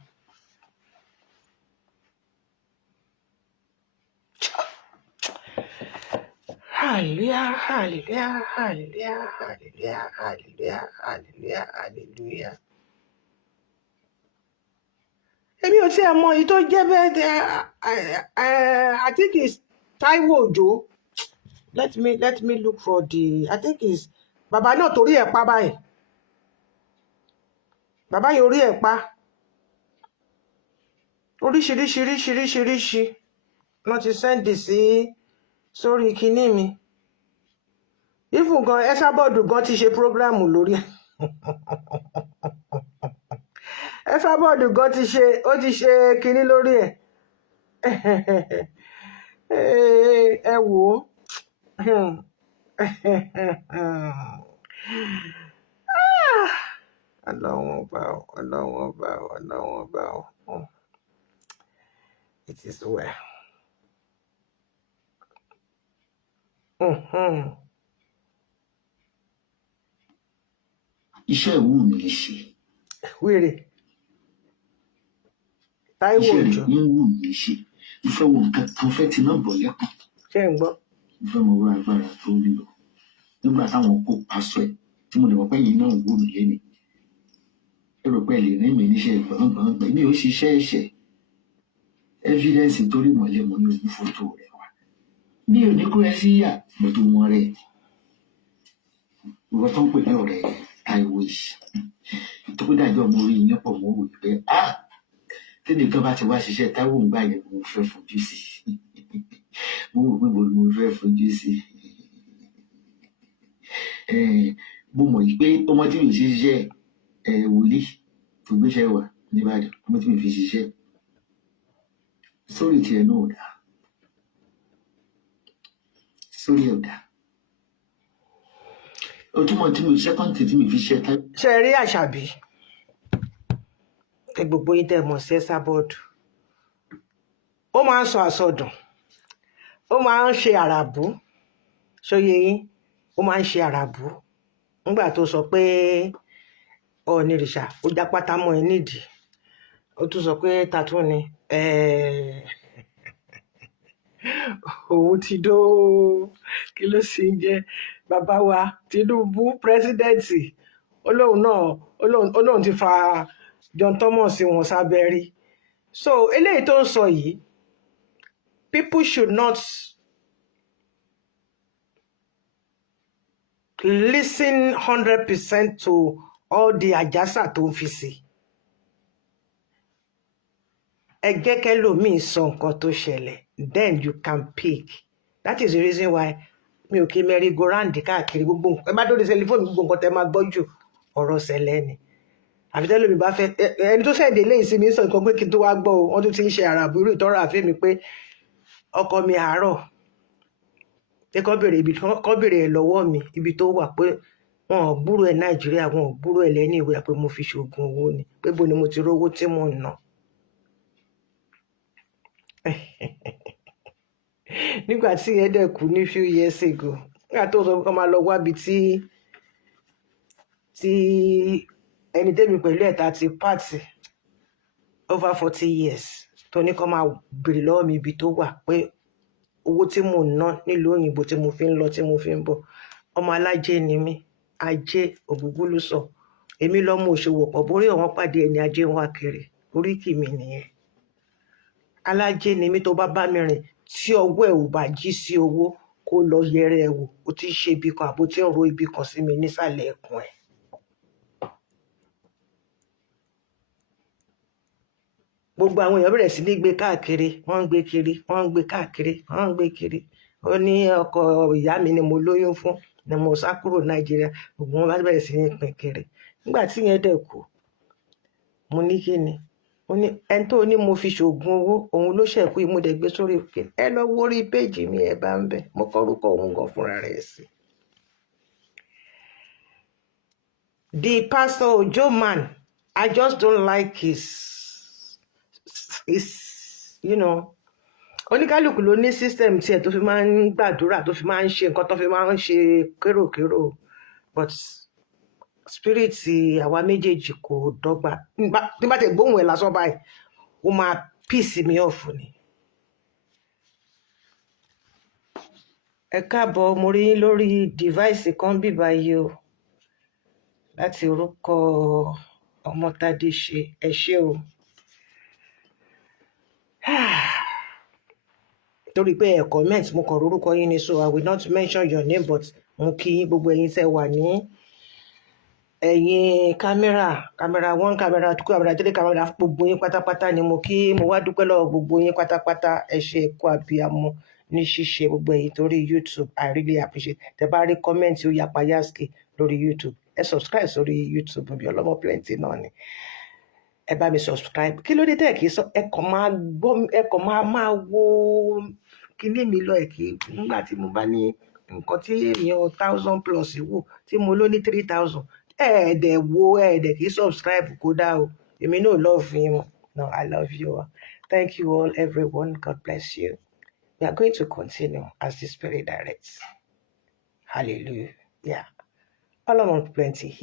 Hallelujah, hallelujah, hallelujah, hallelujah, hallelujah, hallelujah, hallelujah. Èmi ò tiẹ̀ mọ èyí tó jẹ́ bẹ́ẹ̀ I think it's Taiwo Òjó. Let me look for the I think it's bàbá náà torí ẹ̀ pa báyìí. Bàbá yìí orí ẹ̀ pa. Oríṣiríṣiríṣiríṣiríṣi wọ́n ti sẹ́ndì sí sórí kinní mi. Even gan Esabod gan ti ṣe prógráàmù lórí ẹ̀. Esabod gan ti ṣe kinní lórí ẹ̀. Ẹ wò ó. Ọlọ́run ọba o, Ọlọ́run ọba o, Ọlọ́run ọba o. It is well. Iṣẹ́ ìwú mi ṣe. Wèrè. Táíwò Iṣẹ́ Òjó. rẹ̀ ní wù mí ṣe. Mo fẹ́ wo nǹkan kan fẹ́ ti náà bọ̀ lẹ́kùn. Ṣé ń gbọ́? Mo fẹ́ mọ owó agbára tó ń lò. Nígbà táwọn kò pásọ ẹ̀ tí mo lè wọ́n pẹ́ yìí náà wù mí lé mi. Ẹ rò pé ẹ lè ní mi níṣẹ́ gbọ̀ngbọ̀ngbọ̀n. Mi ò ṣiṣẹ́ ẹ̀ṣẹ̀. Evidence torí mọ̀lẹ́ mo ní ojú fótó rẹ̀ wá. Mi ò ní kó ẹ sí yà pẹ̀lú wọn rẹ̀. Ìwọ tó ń pè ní ọ̀rẹ́ Táíwò yìí. Ìtọ́kùdájọ́ mo rí yín pọ̀ mọ́ wò pé tí nìkan bá ti wá ṣiṣẹ́ Táíwò ń gbà yẹn mo fẹ́ fojú sí. Mo wò pé mo fẹ́ fojú sí. Mo mọ̀ pé ọmọ tí mi fi ṣiṣẹ́ wòlíì tó gbéṣẹ́ wà nìbàdàn ọmọ tí mi fi ṣiṣẹ́ sórí tiẹ̀ náà ò dáa. Sórí ẹ̀ ò dáa. Ojúmọ́ tí mi sẹ́kọ̀ǹtì tí mi fi ṣiṣẹ́ Táíwò. Ṣé ẹ rí Àṣàbí? Gbogbo yín tẹ́ mọ̀ sí Esabod. Ó máa ń sọ àsọdùn. Ó máa ń ṣe àràbù. Ṣóyé yín? Ó máa ń ṣe àràbù. Nígbà tó sọ pé Ọ̀nìrìṣà ó já pátá mọ́ ẹ nídìí. Ó tún sọ pé tàtún ni òun ti dó kí ló sì ń jẹ́ bàbá wa Tinubu pírẹsidẹ́ǹtì. Olóhùn ti fa John Thomas wọn sábẹ́ rí. So eléyìí tó ń sọ yìí, people should not listen 100% to all the àjàsà tó ń fi sí. Ẹ jẹ́ kẹ́lòmíì sọ nǹkan tó ṣẹlẹ̀, then you can pick. That is the reason why mi ò kí merry go round káàkiri gbogbo nǹkan. Ẹ bá dórí tẹlifóònù gbogbo nǹkan tẹ́ máa gbọ́ jù ọ̀rọ̀ ṣẹlẹ̀ ni. Àfi tẹ́lòmíì bá fẹ́ ẹni tó ṣẹ̀dẹ̀ léyìí sí mi sọ nǹkan pé kí n tó wá gbọ́ o, wọ́n tún ti ń ṣe àràbùrú ìtọ́rọ̀ àfẹ́ mi pé ọkọ mi àárọ̀ pé kọ́ bèrè ẹ̀ lọ́wọ́ mi ibi tó wà pé wọn ò gbúrò ẹ̀ Nàìjíríà, wọn ò gbúrò ẹ̀ lẹ́ni ìwé pé mo fi ṣoògùn owó ni, pé bo ni mo ti rówó tí mò ń ná. Nígbà tí ẹ dẹ̀ kú ní few years ago, nígbà tó sọ pé kọ́ máa lọ wábi tí ẹni tẹ́mi pẹ̀lú ẹ̀ta ti pàtì over 40 years tó ní kọ́ máa bèrè lọ́wọ́ mi ibi tó wà pé owó tí mò ń ná nílùú òyìnbó tí mo fi ń lọ tí mo fi ń bọ̀. Ọmọ alájẹ ni mí, ajé Ògúngúlùsọ. Èmi lọ́mọ òṣòwò pọ̀ borí ọ̀wọ́n pàdé ẹni ajé ń wá kiri, oríkì mi nìyẹn. Alájẹ ni mí, tó bá bá mi rìn tí ọwọ́ ẹ̀ ò bá jí sí owó kó lọ yẹrẹ ẹ̀ wò, ó ti ṣe ibi kan àbó tí ń ro ibi kan sí mi nísàlẹ̀ ẹ̀kún ẹ̀. Gbogbo àwọn èèyàn bẹ̀rẹ̀ sí ní gbé káàkiri, wọ́n ń gbé kiri, wọ́n ń gbé káàkiri, wọ́n ń gbé kiri. Ó ní ọkọ ìyá mi ni mo lóyún fún, ni mo sá kúrò Nàìjíríà, gbogbo wọn bá bẹ̀rẹ̀ sí ní pín kiri. Nígbà tí yẹn dẹ̀ kú, mo ní kí ni? Mo ní ẹni tó ní mo fi ṣoògùn owó, òun ló ṣẹ̀kú mo dẹ̀ gbé sórí òkè. Ẹ lọ wo orí péèjì mi ẹ bá ń bẹ̀, mo kọ orúkọ òun gan fúnra rẹ̀ sí. The Pastor Ojo man, I just don't like his oníkálùkù ló ní system tiẹ̀ tó fi máa ń gbàdúrà, tó fi máa ń ṣe nǹkan tó fi máa ń ṣe kéròkérò, but spirit àwa méjèèjì kò dọ́gba. Tí bá tẹ̀ gbóhùn ẹ̀ lásán báyìí ó máa piss me off ni. ẹ káàbọ̀ mo rí yín lórí device kan bí báyìí o láti orúkọ Ọmọ́tádéṣe ẹ ṣé o. Torí pé ẹ comment mo kàn rorúkọ yín ni so I will not mention your name but mo kí yín gbogbo ẹ̀yin tẹ́ wà ní ẹ̀yin kámẹ́rà 1 kámẹ́rà 2 kámẹ́rà 3 kámẹ́rà gbogbo yín pátápátá ni mo kí mo wá dúpẹ́ lọ́wọ́ gbogbo yín pátápátá ẹ ṣe ẹ̀kọ́ àbíamọ ní ṣíṣe gbogbo ẹ̀yin torí YouTube I really appreciate tẹ́ bá rí comment ó yapa yaski lórí YouTube ẹ subscribe sórí YouTube bí ọlọ́mọ plenty náà ni ẹ bá mi subscribe kí ló dé tẹ́ kí sọ ẹ kàn máa gbọ́ ẹ kàn máa wo kíní mi lọ ẹ kí nígbà tí mo bá ní nǹkan tí èèyàn 1000+ wò tí mo ló ní 3000 ẹ̀ẹ́dẹ̀ wo ẹ̀ẹ́dẹ̀ kì í subscribe kódà o èmi náà love yín no I love you all thank you all everyone God bless you we are going to continue as the Spirit directs hallelujah ọlọ́run plenty here.